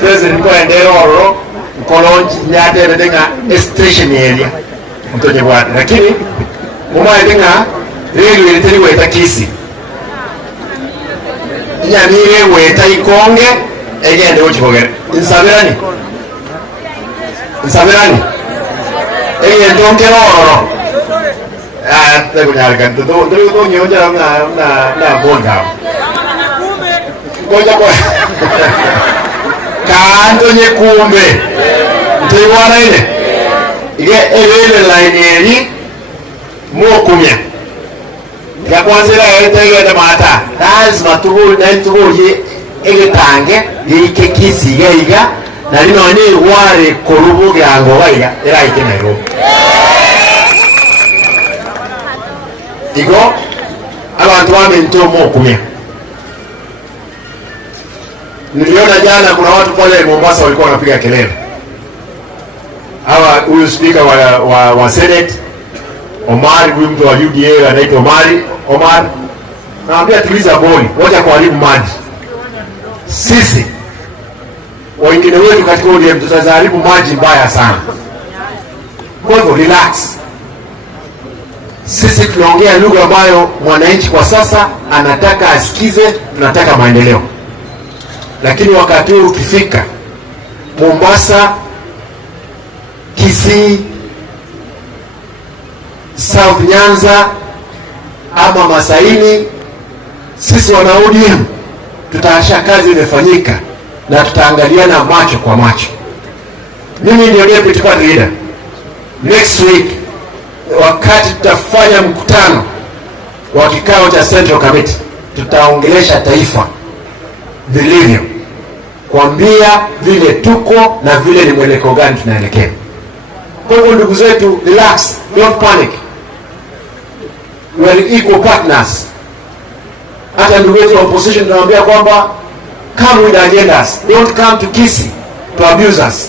president ko endero oro kolonji nyate ndenga station area mtonye bwana lakini muma ndenga reli ile teli weta kisi nyamire weta ikonge egende uchibogere insabirani egende ongeroro tegunyalika ndo nyonja na bonda koja kwa kanto nyekumbe ntiwana ile ige elele line eri mokumya ya kwanzira yetege mata lazima tubuye egetange yike kisi yeiga na lino ni ware korubu yango waiga era ite Nairobi igo abantu wamentomo kumya. Niliona jana kuna watu pale Mombasa walikuwa wanapiga kelele. Hawa huyu speaker wa Senate Omar, huyu mtu wa UDA anaitwa Omar. Naambia tuliza boli, wacha kuharibu maji. Sisi wengine wetu katika ODM tutazaharibu maji mbaya sana. Kwa hivyo relax. Sisi tunaongea lugha ambayo mwananchi kwa sasa anataka asikize, tunataka maendeleo. Lakini wakati huu ukifika Mombasa, Kisii, South Nyanza ama Masaini, sisi wana ODM tutaasha kazi imefanyika na tutaangaliana macho kwa macho. Mimi ndio deputy party leader. Next week wakati tutafanya mkutano wa kikao cha Central Committee, tutaongelesha taifa vilivyo, kuambia vile tuko na vile ni mwelekeo gani tunaelekea. Kwa hivyo ndugu zetu, relax, don't panic. We are equal partners. Hata ndugu wetu wa opposition tunawaambia kwamba come with agendas, don't come to Kisii to abuse us.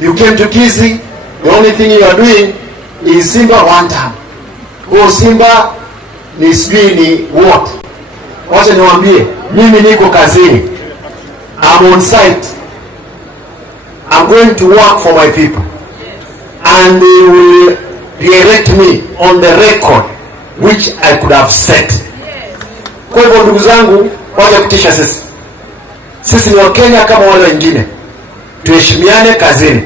You came to Kisii, the only thing you are doing is Simba one time. Kwa Simba ni sijui ni what. Wacha niwaambie, mimi niko kazini. I'm on site. I'm going to work for my people. And they will re-elect me on the record which I could have set. Kwa hivyo ndugu zangu, wacha kutisha sisi. Sisi ni Wakenya kama wale wengine. Tuheshimiane kazini.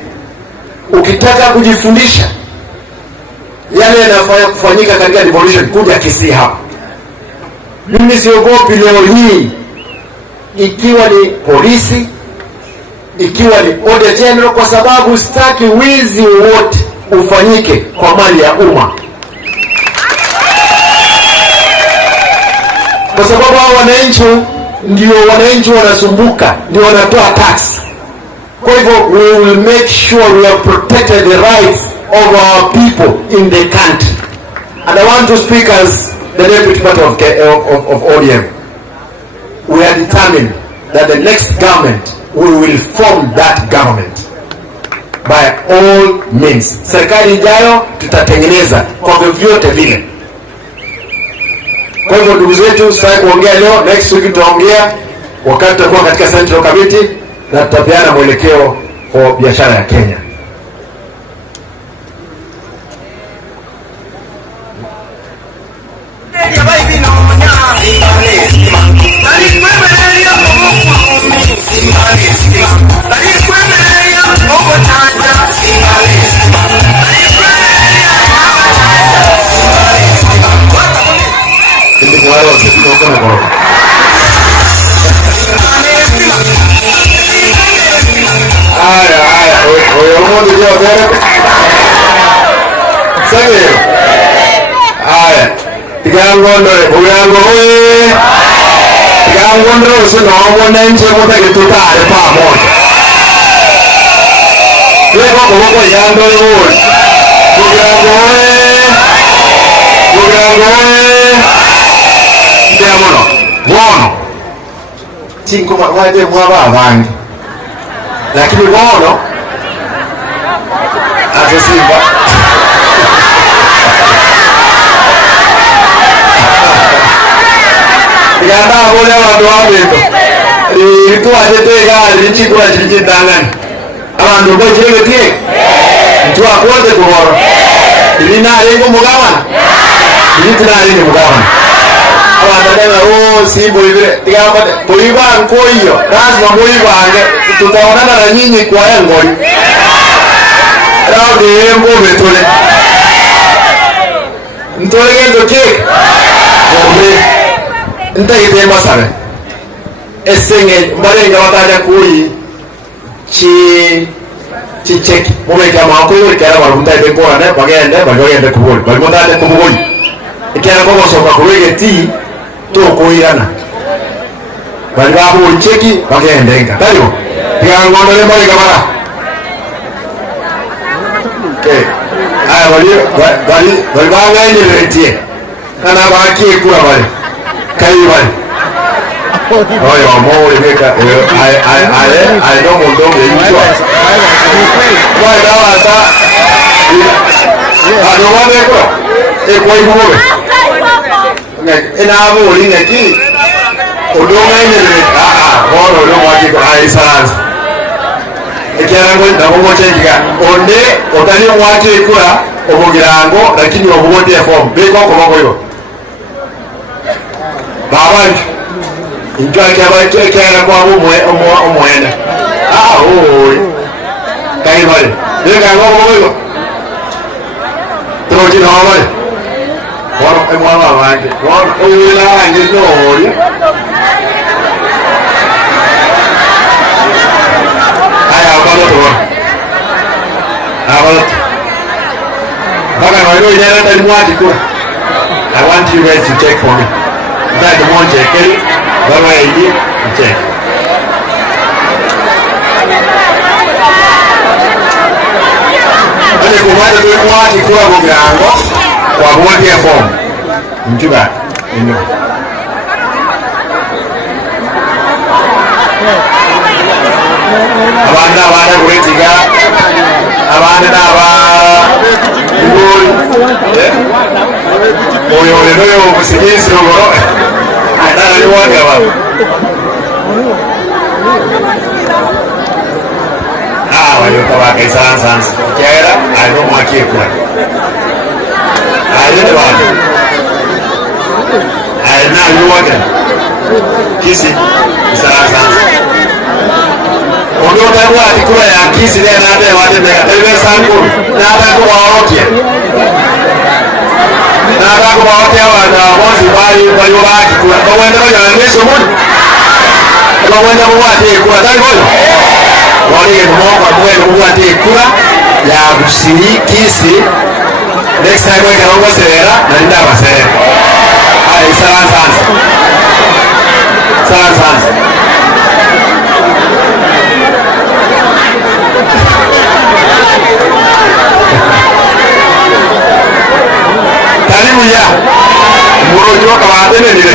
Ukitaka kujifundisha yale yanafanya kufanyika katika devolution, kuja Kisii hapa. Mimi siogopi leo hii, ikiwa ni polisi, ikiwa ni Auditor General, kwa sababu sitaki wizi wote ufanyike kwa mali ya umma. Kwa sababu hao wananchi ndio wanasumbuka, ndio wanatoa tax. Kwa hivyo we will make sure we have protected the rights of our people in the country. And I want to speak as the deputy part of ODM. We are determined that the next government, we will form that government by all means. Serikali ijayo tutatengeneza kwa vyovyote vile. Kwa hivyo ndugu zetu, sasa kuongea leo, next week tutaongea wakati tutakuwa katika Central Committee na tutapeana mwelekeo kwa biashara ya Kenya. Cinco mawaje mwaba abangi lakini wono atosimba yanda bole abantu babito litwaje tega lichikula chijindangani abantu bojele tie ntwa kwote kuhoro lina lengo mugawana litina lengo mugawana si boibe tigamba boiba nkoyo lazima boibange tutaonana na nyinyi kwa ngori raude embo betole ntole ngendo kek bombe ntaite masare esenge mbale ngawataja kuyi chi check bombe kama ko yori kara barumta ide ko ane bagende kubuli balimotaje kubuli ikera ko soka kuwege ti to koirana bali babu cheki bagendenga tayo tiangondo le mali kamera okay aya bali banga ni retie kana baki kula bali kai bali oyo mo ibeka I know mundo ngeitwa kwa dawa ta ano wale kwa kwa ibuwe ina abo lingeki odonga ine boro lo mwaki kwa aisanz ekirango ndabo chekika onde otali mwaki kula obugirango lakini obugote form beko ko yo babanju injwa kyaba kwa omwenda kai bale beka ngo yo troji no bale wano emwana wange wano oyula wange nori aya abalo baka no yera ndani mwati ko I want you guys to check for me that the one check baba yi check ale ko wale do mwati ko abugango kwa bodi ya form mkiba ino abana kuretiga abana oyo leo musigisi ngoro adala ni wanga baba wayo tabaka isansa kera ayo mwakie kwa ayo tabaka ayo na yuwaga kisi isansa ondo tawa tikura ya kisi le na be wade mega tebe sangu na ba ko waotia na ba ko waotia wa na bosi bali bali wa tikura ko wenda ya ngeso mun ko wenda wa tikura dai boyo wale mmoja kwa mwete kura ya kusiri kisi next time we can almost era na nda basere ai sana Atene nile.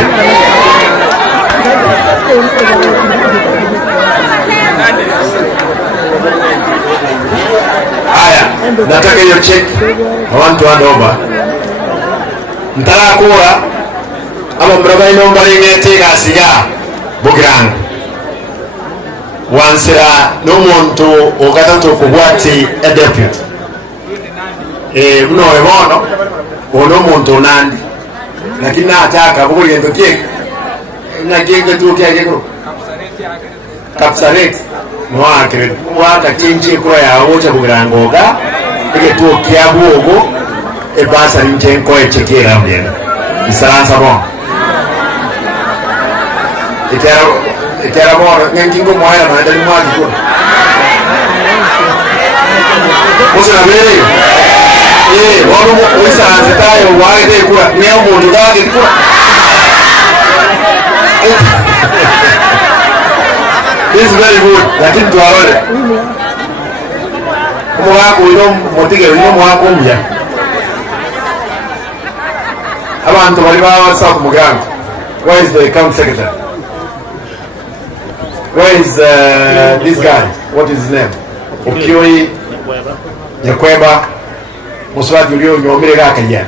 Aya, nataka hiyo check. I want to hand over. Ntara kura aba mbraba inomba ringete gasiga Bugiranga. Wansira n'omuntu ogatatu kubwati a deputy. Muno ebono ono muntu nandi. Lakini nataka bugulendo kiek. Na kiek tu kiek ko. Kapsaret. Mwa kire wata chinchi kura ya wocha Bugiranga oga. Ike tu kiabugo e basa rinjenko e chekera mbyena. Isaransa bon. Itera bona ngengingo moya na ndali mwagi ko. Osana bere. Wono isaransa tayo waide ko ne omuntu dage ko. This is very good. Lakini tuarole. Mwako ino motige ino mwako mbya. Abantu bali ba South Mugiranga. Where is the camp secretary? Where is this guy? What is his name? Okioi Nyakweba. Muswati ulio nyomire gaka ya.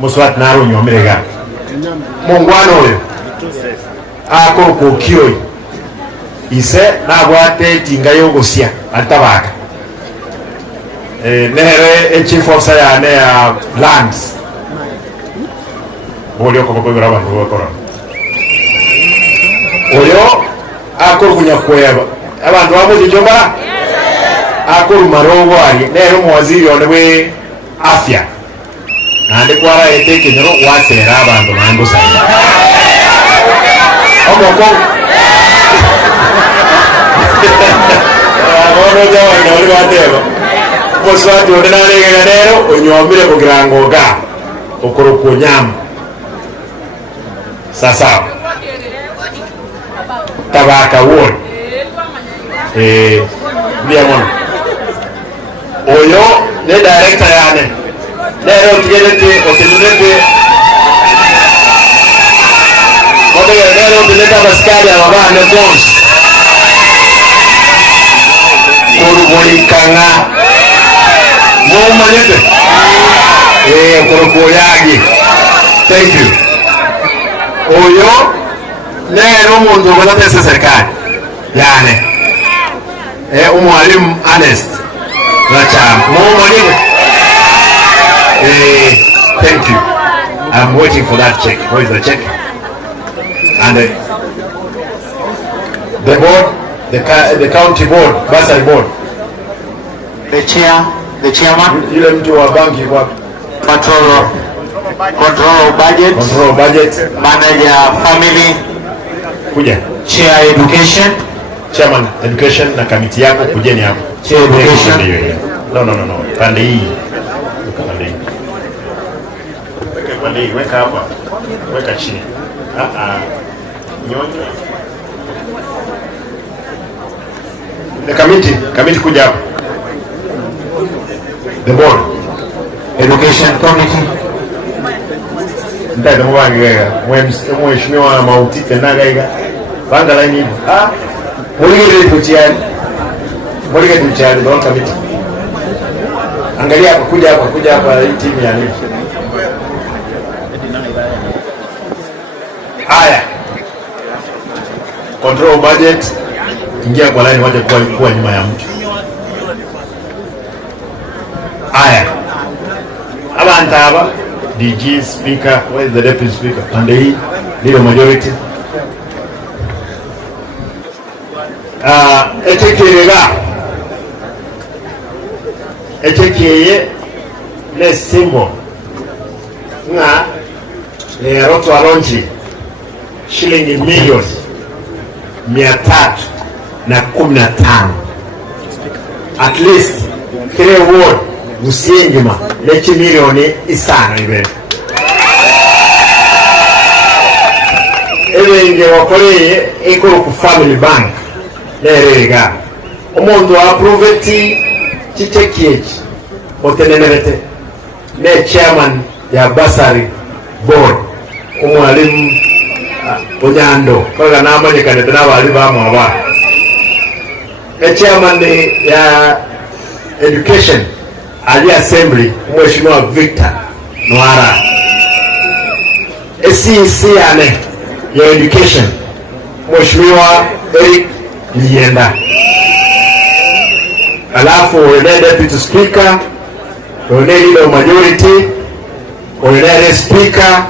Muswati naro nyomire gaka. Mungwano huyo. Ako ko Okioi. Ise na bwate tinga yogosia atabaka. Nere chief officer ya ne lands. Bolio ko ko graba ko ko. Oyo akuru kunyakweba abantu bamuzi jomba akuru marongo ali nero mwaziri onwe afya nande kwara eteke nero wasera abantu mando sana omoko ono jawa nori watero poswati onenare nero onyombire kugirango ga okoro kunyama sasa Tabaka ward. Biamono. Oyo ne director yane. Nero tigelete otelete. Kote nero bileta baskari ababa ne boss. Kurugoi kanga. Moma nete. Kurugoyagi. Thank you. Oyo nero muntu wala pesa serikali yani umwalimu honest nacha mwalimu thank you. I'm waiting for that check. Where is the check? And the board, the county board, bursary board, the chairman, yule mtu wa banki kwa control budget, manager family, kuja chair education, chairman education na kamiti yako kujeni hapo. Chair education. No. Pande hii. Pande hii weka hapa. Weka chini. Nyonyo. The committee kuja hapo. The board. Education committee. Ndio mwangega. Mheshimiwa Mauti tena gaiga. Banga line hivi. Mwlige tuchiani don't commit. Angalia kuja hapa hii timu ya nini. Haya. Control budget. Ingia kwa line moja kwa nyuma ya mtu. Haya. Abantu aba DG speaker, where is the deputy speaker? And the leader majority. Etekeye le symbol na le roto alonji shilingi milioni 315 at least kile ward usiengima lechi milioni isano ibe inge wakoreye ekoro ku family bank lerega omuntu approve ti chichekiech otenenerete ne chairman ya bursary board umwalimu Onyando kaga namanyikane n'abali bamwaba chairman ya education ali assembly Mheshimiwa Victor Nwara SEC ane ya education Mheshimiwa Eric Lienda, alafu ule deputy speaker, ule leader majority, ule speaker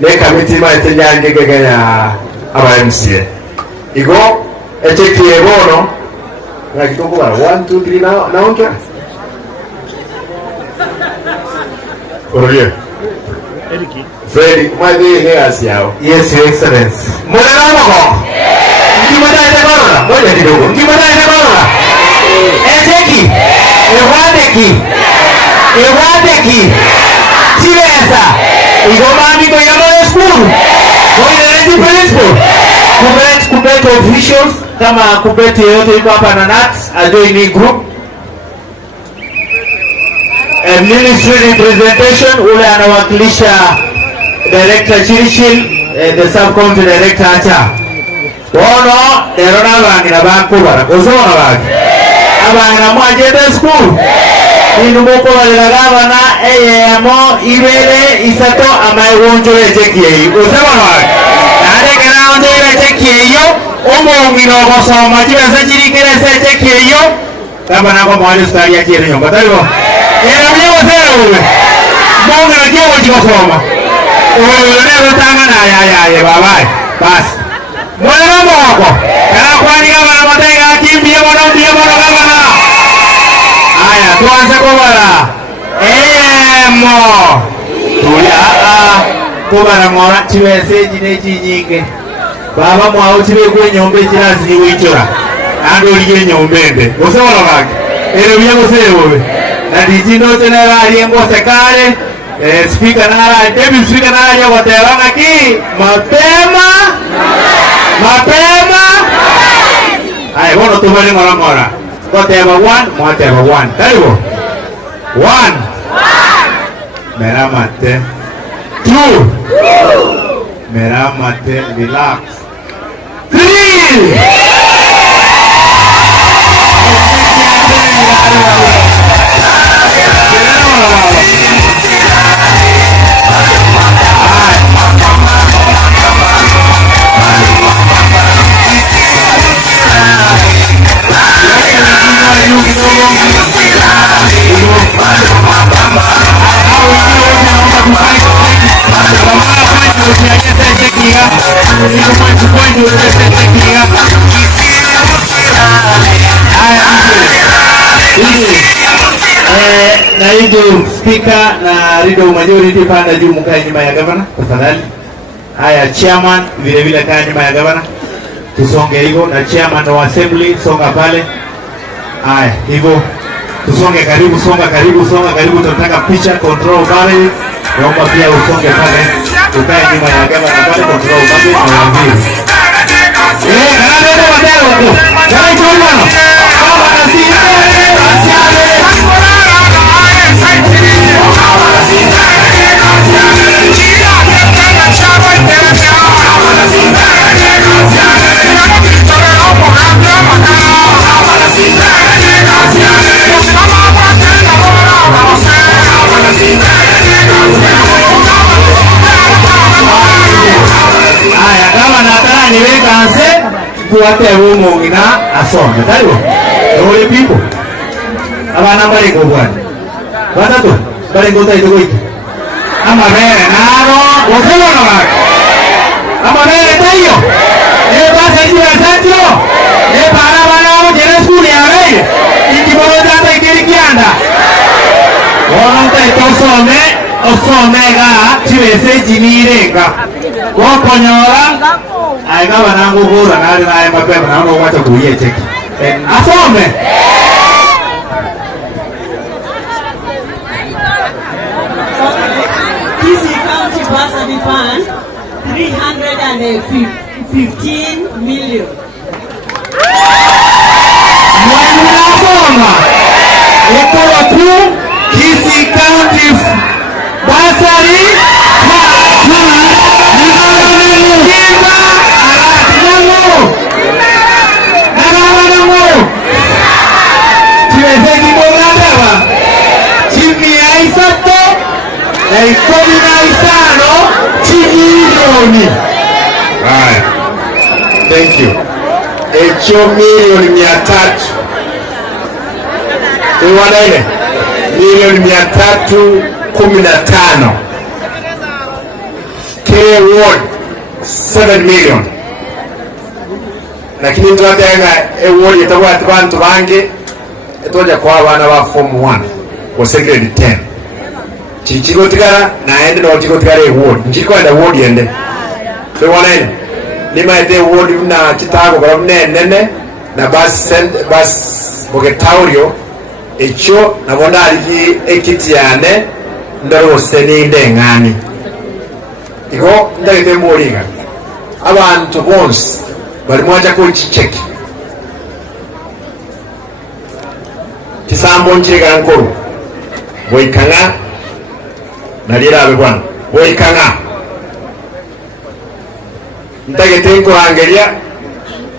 ne committee ma etenyange ganya aba MCA igo echeki ebono na kitoko bara 1 2 3 naonja Orie Freddy mwadi ne asiao. Yes, your excellency. Mwana moko kimada ite bana moja kidogo kimada ite bana echeki ewandeki Chilesa igomani kwa yamo school kwa ile principal kubet officials kama kubet yote iko hapa na NATS ajoin group ministry representation ule anawakilisha director Chirichil the sub county director acha wono erona bangira bakubara kozona baki abana mwajede school indumoko balagabana eyemo ibere isato amayiwonjole chekiye ozabana baki ade kana onjole chekiye omongino gosoma kibese kirikere se chekiye kama nako mwali stari ya kire nyomba talibo era myo sewe monga kiyo chikosoma wewe leo tanga na ya babai basi mwana wako kana kwani kama na matega kimbie mwana kama na haya tuanze kwa bala mo tulia kwa ngora chiwese jine chinyinge baba mwao chibe kwe nyombe chirasi ni wichora ando liye nyombende usewa baki ero byango sewe na dijino tena ali ngo sekale speaker nara deputy speaker nara watewanga ki mapema ai bono tubali ngora whatever one karibu 1 meramate 2 meramate relax 3 naibu speaker na rido majority panda juu mkae nyuma ya gavana tafadhali. Haya chairman vile vile kaa nyuma ya gavana, tusonge hivyo, na chairman wa assembly songa pale. Haya hivyo tusonge karibu, songa karibu, tunataka picha control pale. Naomba pia usonge pale, ukae nyuma ya gavana pale, control pale na waziri. Ndio matendo huko. Chai tuona. Baba tuwate humo ngina asome talibo ole pipo abana bali ko bwana batatu bali ngota ito koiki ama bere naro wasema na wako ama bere tayo basa hiyo asantio bana jere skuli ya wewe ikiboro data ikirikianda wonta osomega chiwese jinirenga wakonyora aiga banangu bora nali naye mapema naona wacha kuie cheki asome Kisii County Bursary Fund 315 million. Mwanasoma iko tu Kisii County Bursary Fund Thank you. Echo milioni 300. Tuwana ile milioni 315. K-Ward 7 million. Lakini tuwatenga award itakuwa abantu bange etoja kwa abana ba form 1 wa grade 10. Chichiko tigara naende no chiko tigara award. Nchiko enda award yende. Tuwana ile lima ete award na chitago bara nene na bas boketaurio echo nabona ali ekiti yane ndaro seninde ngani iko ndagete muriga abantu bonse bali mwaja ko chicheki kisambo nchiga nkuru boikanga nalira abegwana boikanga ndagete ko angelia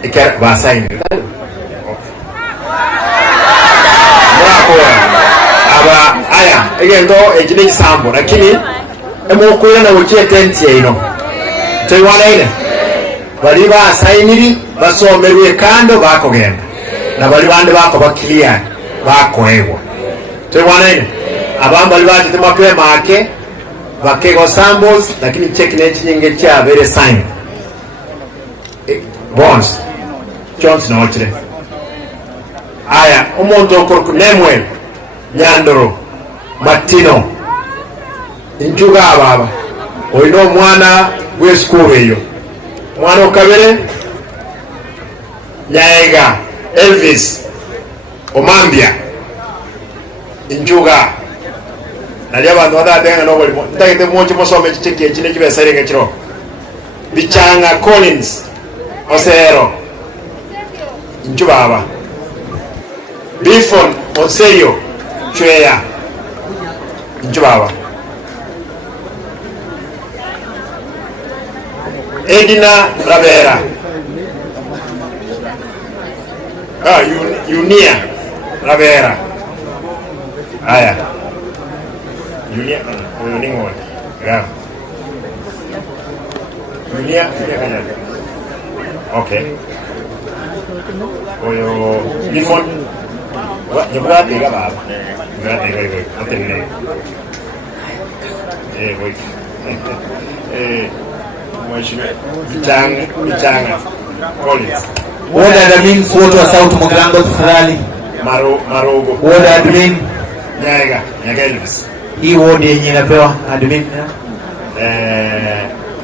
ikara basaini aba aya egento ejine kisambo lakini emokuya na uche tenti ino taywana ile bali ba sainiri basomerwe kando bakogenda na bali bande bako bakilia bako ewa taywana ile abamba bali bati mapema ake bakego samples lakini check net nyinge cha very sign bonds Jones na ochire aya umuntu okorku nemwe Nyandoro Matino injuga ababa oino mwana w'eskuru eyo mwana okabere Nyaega Elvis Omambia injuga nali abantu badadenga no bali ndagite mwochi musome chicheki ekine kibeserenge kiro Bichanga Collins Osero injuga aba Bifon Oseyo Chweya Njubaba Edina Ravera Unia Ravera aya Unia Uningo ya Unia okay oyo Bifon Nyabura tega baba. Nyabura tega oi. Atene. Oi. Mheshimiwa Bichanga. Collins. Ward admin wote wa South Mugirango tafadhali. Marogo. Ward admin Nyaega Elvis. Hii ward yenye inapewa admin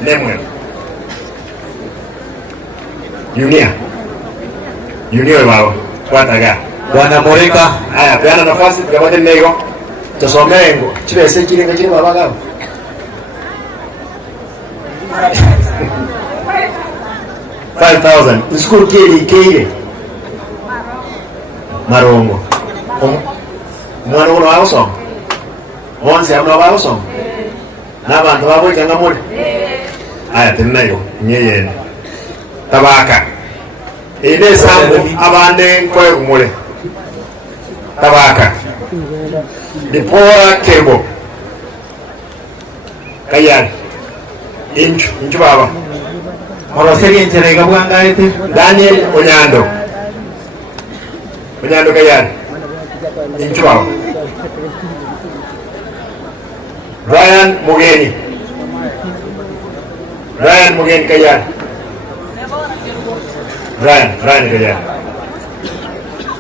Nemwe. Unia wao. Wataga. Bwana Moreka haya peana nafasi tukapate nego tusomengo chibese kilinga kile baba gao $5,000 school kile Marongo mwana uno awuso onse amna awuso na bantu babo ikanga muri haya tenayo nyeyene tabaka ine sambu abande koye kumule tabaka Dipora Kebo Kayari Inchu baba Moroseri ncherega bwanga ete Daniel Onyando Kayari Inchu baba Ryan Mugeni Kayari Ryan Kayari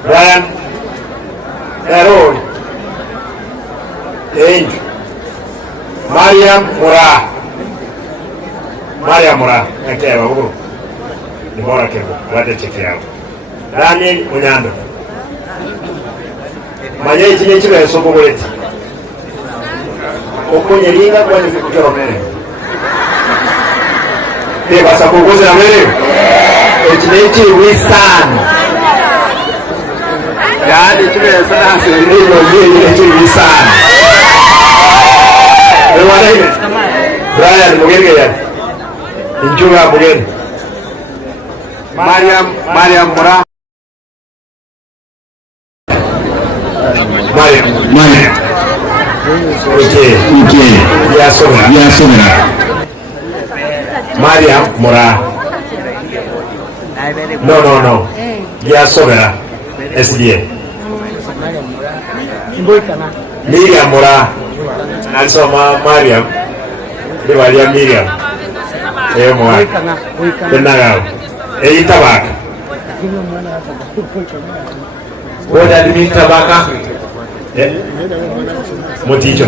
Ryan Darul Angel Mariam Mura Nakewa huru ni bora kebo wate cheki yao Daniel Onyando Manye chine chibe sopo boleti Okonye linga kwa ni fikutero mere basa kuguze na mere chine chiwe sana yani chibe sana chiwe sana Brian Mugenge Injuga Bugen. Mariam Mura. Mariam. Okay. Ya Somera. Mariam Mura. No. Ya Somera. SDA. Miriam Mura. Ansoma Mariam. Divalia Miriam. Moa. Benagao. Tabaka. Boda di tabaka. Motijo.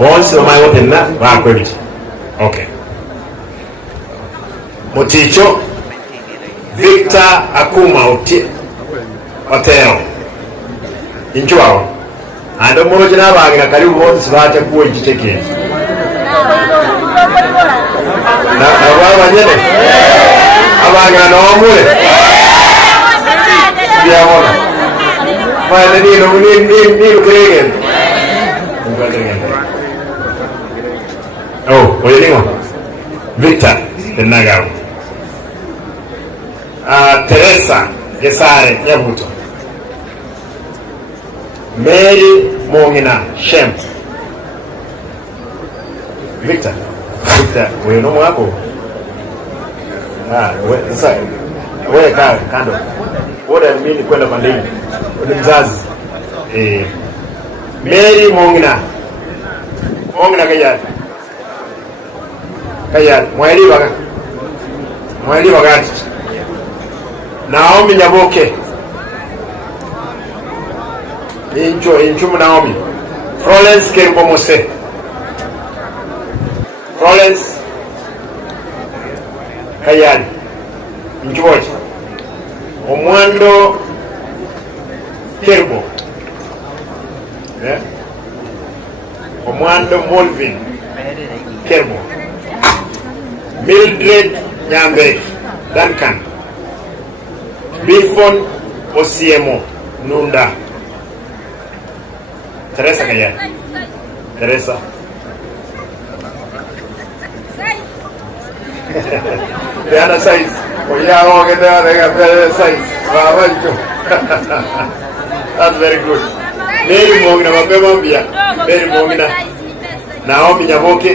Once my open na ba kwebiti. Okay. Motijo Victor Akuma Hotel. Injuao. Ando mmoja na bagira karibu once bacha kuwa jicheke. Na baba jene. Abagira no mule. Biamona. Mana ni keren. Oh, oye digo. Victor Benagao. Teresa Gesare Nyabuto. Mary Mongina Shem. Victor, wewe no mwako. Wewe kando. What I mean kwenda pandeni. Ni mzazi. Mary Mongina Kayat. Mweli baga. Naomi Nyaboke. Inchu Naomi. Florence Kerbomose. Florence Kayani. Inchuoje. Omwando Kerbo. Omwando Molvin Kerbo. Mildred Nyambe Duncan. Bifon Osiemo Nunda. Teresa Kayani. Teresa. The other size. Oh yeah, okay, the size. That's very good. Mary Mongina mapema pia. Mary Mongina. Naomi Nyaboke.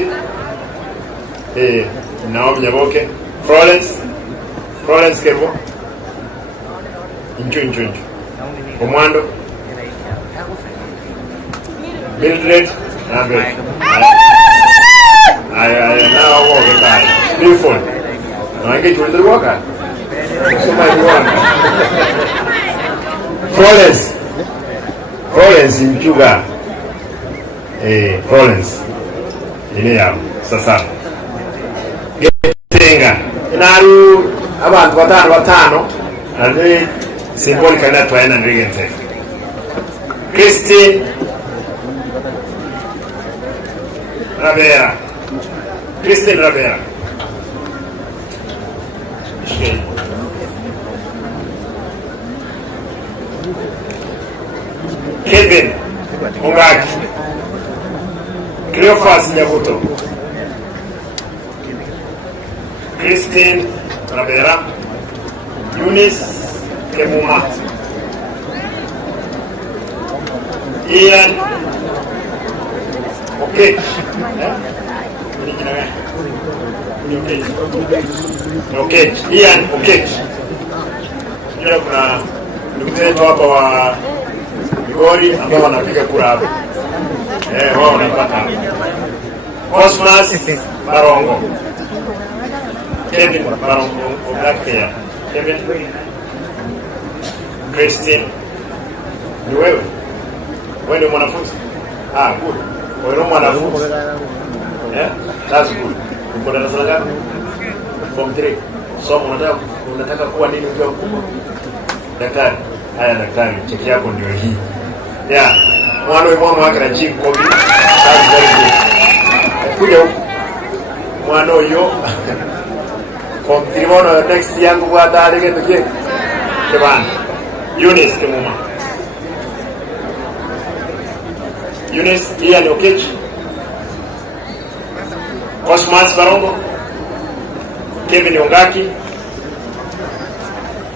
Naomi Nyaboke. Florence Kerbo. Inchu. Omwando. Mildred. Nabe. Now walk it back. Beautiful. Now I get you in the walker. So much one. Florence in Juga. Florence. Inia. Sasa. Getenga. Naru abantu batano. Ande symbolic na twaena ndrigente. Christine Ravera. Kevin Ongaki. Cleophas Nyabuto. Christine Ravera. Eunice Kemuma. Ian Okay. Okay. Ian okay. Ndio kuna ndugu zetu hapa wa Migori ambao wanapiga kura hapa. Wao wanapata. Cosmas Barongo. Kevin Barongo Blackhair. Kevin Christine. Ni wewe? Wewe ni mwanafunzi? Good. Wewe ni mwanafunzi? That's good. Uko darasa la ngapi? Form 3. So unataka kuwa nini ukiwa mkubwa? Daktari. Haya daktari, cheki yako ndio hii. Mwana wake na chiko kobi. That's very good. Kuja huko. Mwana huyo. Form 3 next yangu kwa tarehe ndio. Kebana. Eunice Kemuma. Eunice Ian Okech. Cosmas Barongo, Kevin Ongaki,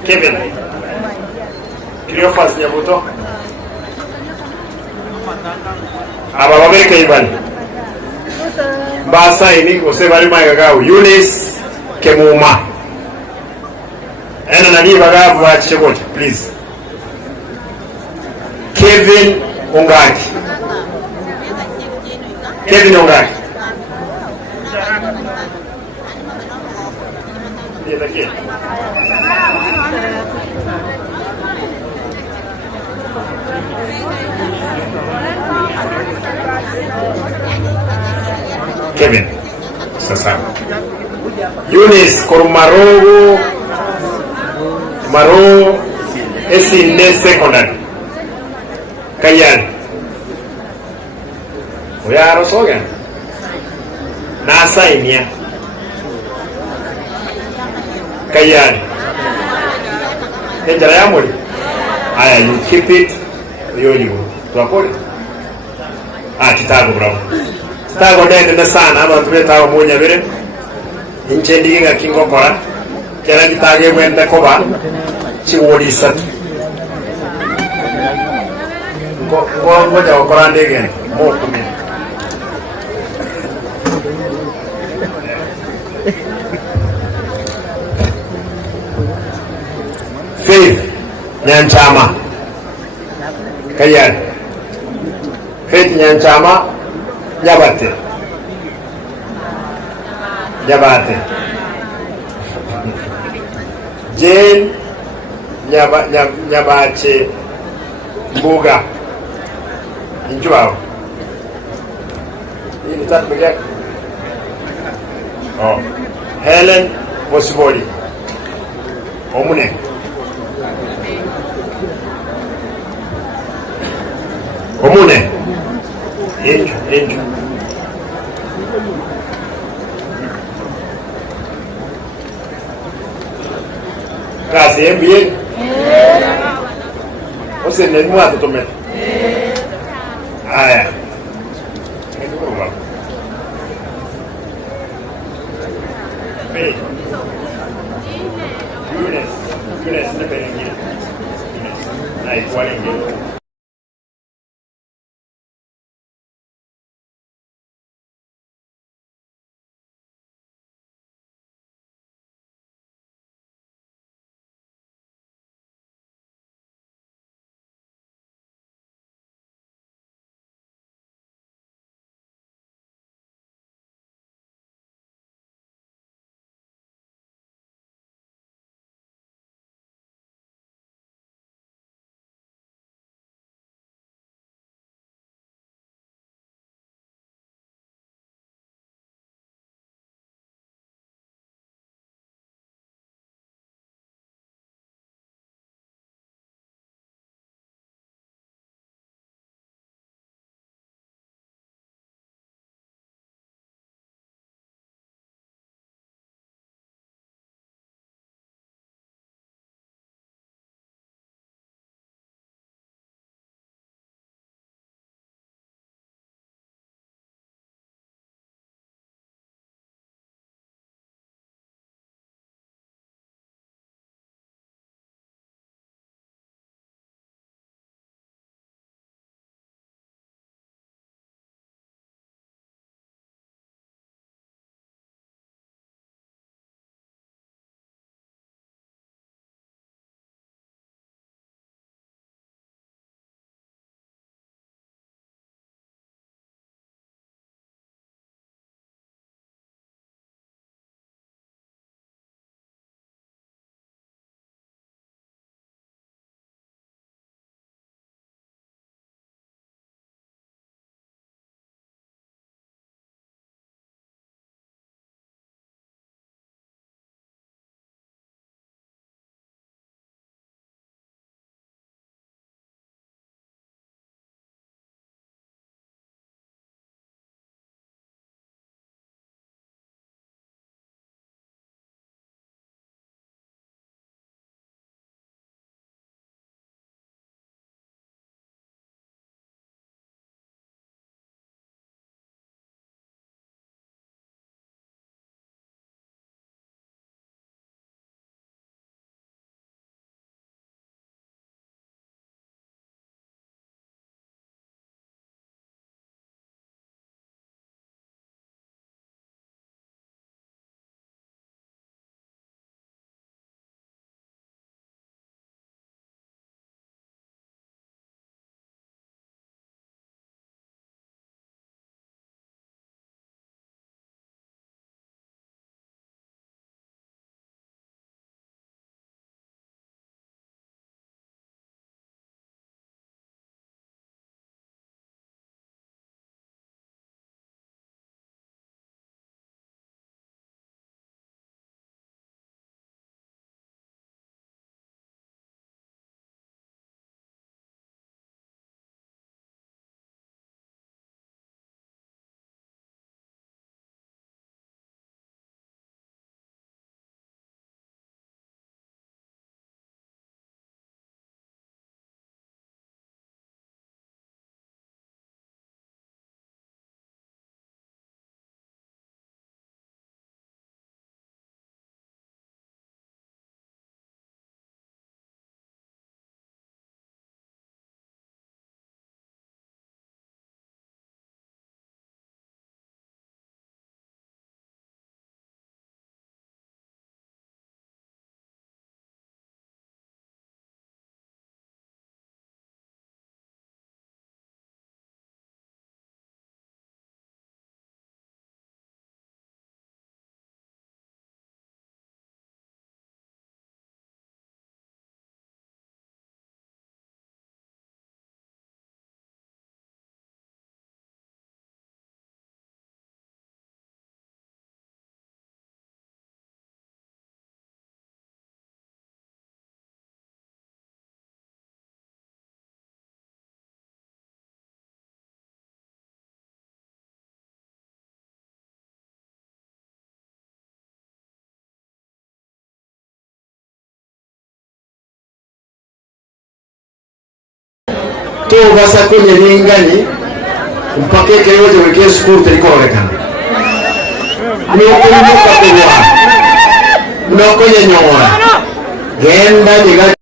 Kevin Cleophas Nyabuto, Abababeke Ivan, Basa ini Osebari Magagao, Eunice Kemuma, and Nani Bagabu Chibot, please. Kevin Ongaki. Kevin Ongaki. Kevin sasa Eunice Korumarogo Maro Esinde secondary Kayan Oyaro Sogan Nasa Inia Kayan Enjala ya mori aya you keep it you tuapole Chicago bro Chicago dende sana aba tubeta munya bere inchendi ga kingo kora kera gitage mwende koba chiwodi sat ngoja okora ndege mo kumi Faith Nyanchama Kayan Faith Nyanchama Jabate Jane Nyabache Mbuga Injuao Ini tak begak Oh Helen Bosiboli Omune Inju Kasi MBA Ose nemu atotomet Aya Yunes Neperengina Na ikualengina to basa kwenye lingani mpaka keyoje weke school telikorekana nuko kwa nuko nyonyora genda diga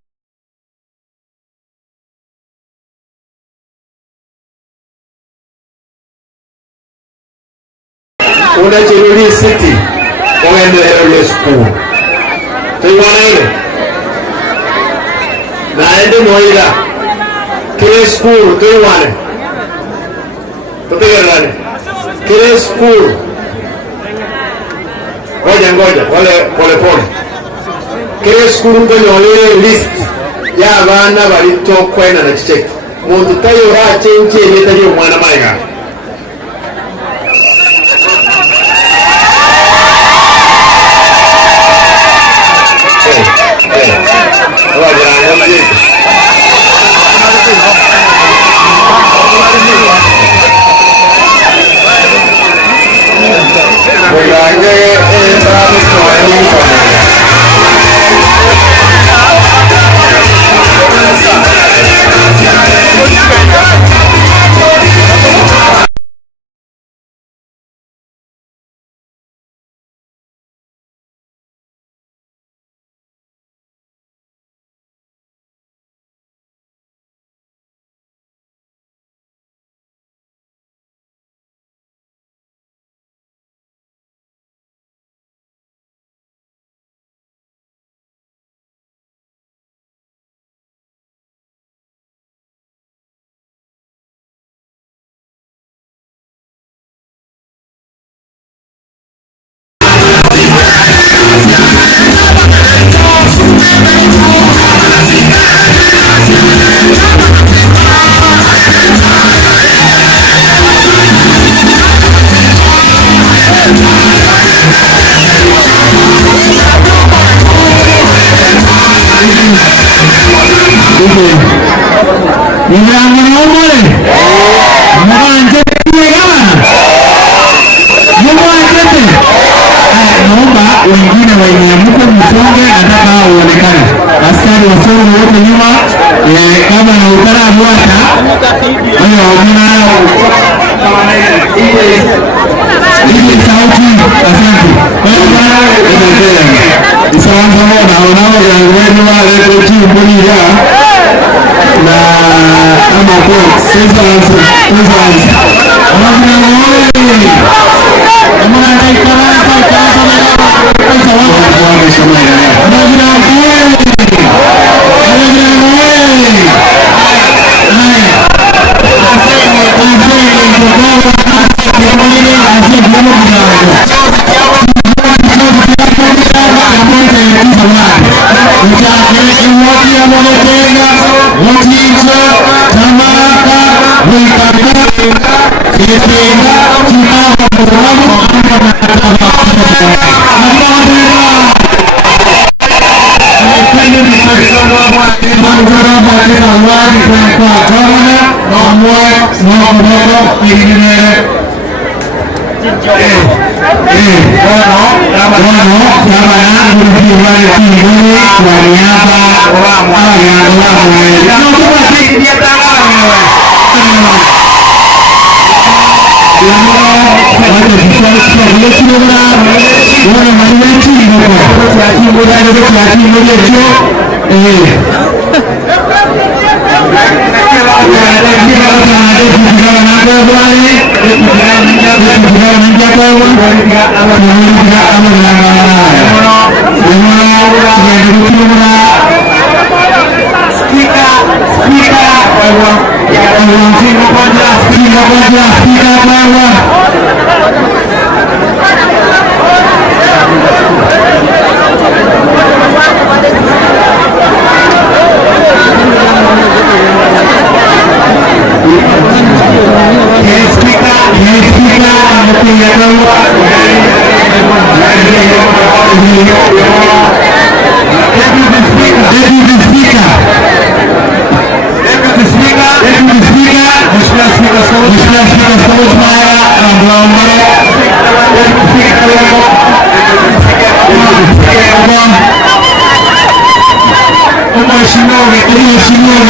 una Cheruri City oendelea school tuiwana ile naende moira kile school tuiwane tutegerane kile school ngoja pole kile school ngonyole list ya abana balito kwena na kicheki muntu tayo rachenje netayo mwana maiga wengine wenye mko msonge nataka uonekane askari wasonge wote nyuma kama na utara mwata hayo mnao ile sauti asante isawa na wanao ya wenu wale kochi mbuniya na kama kwa sasa Mheshimiwa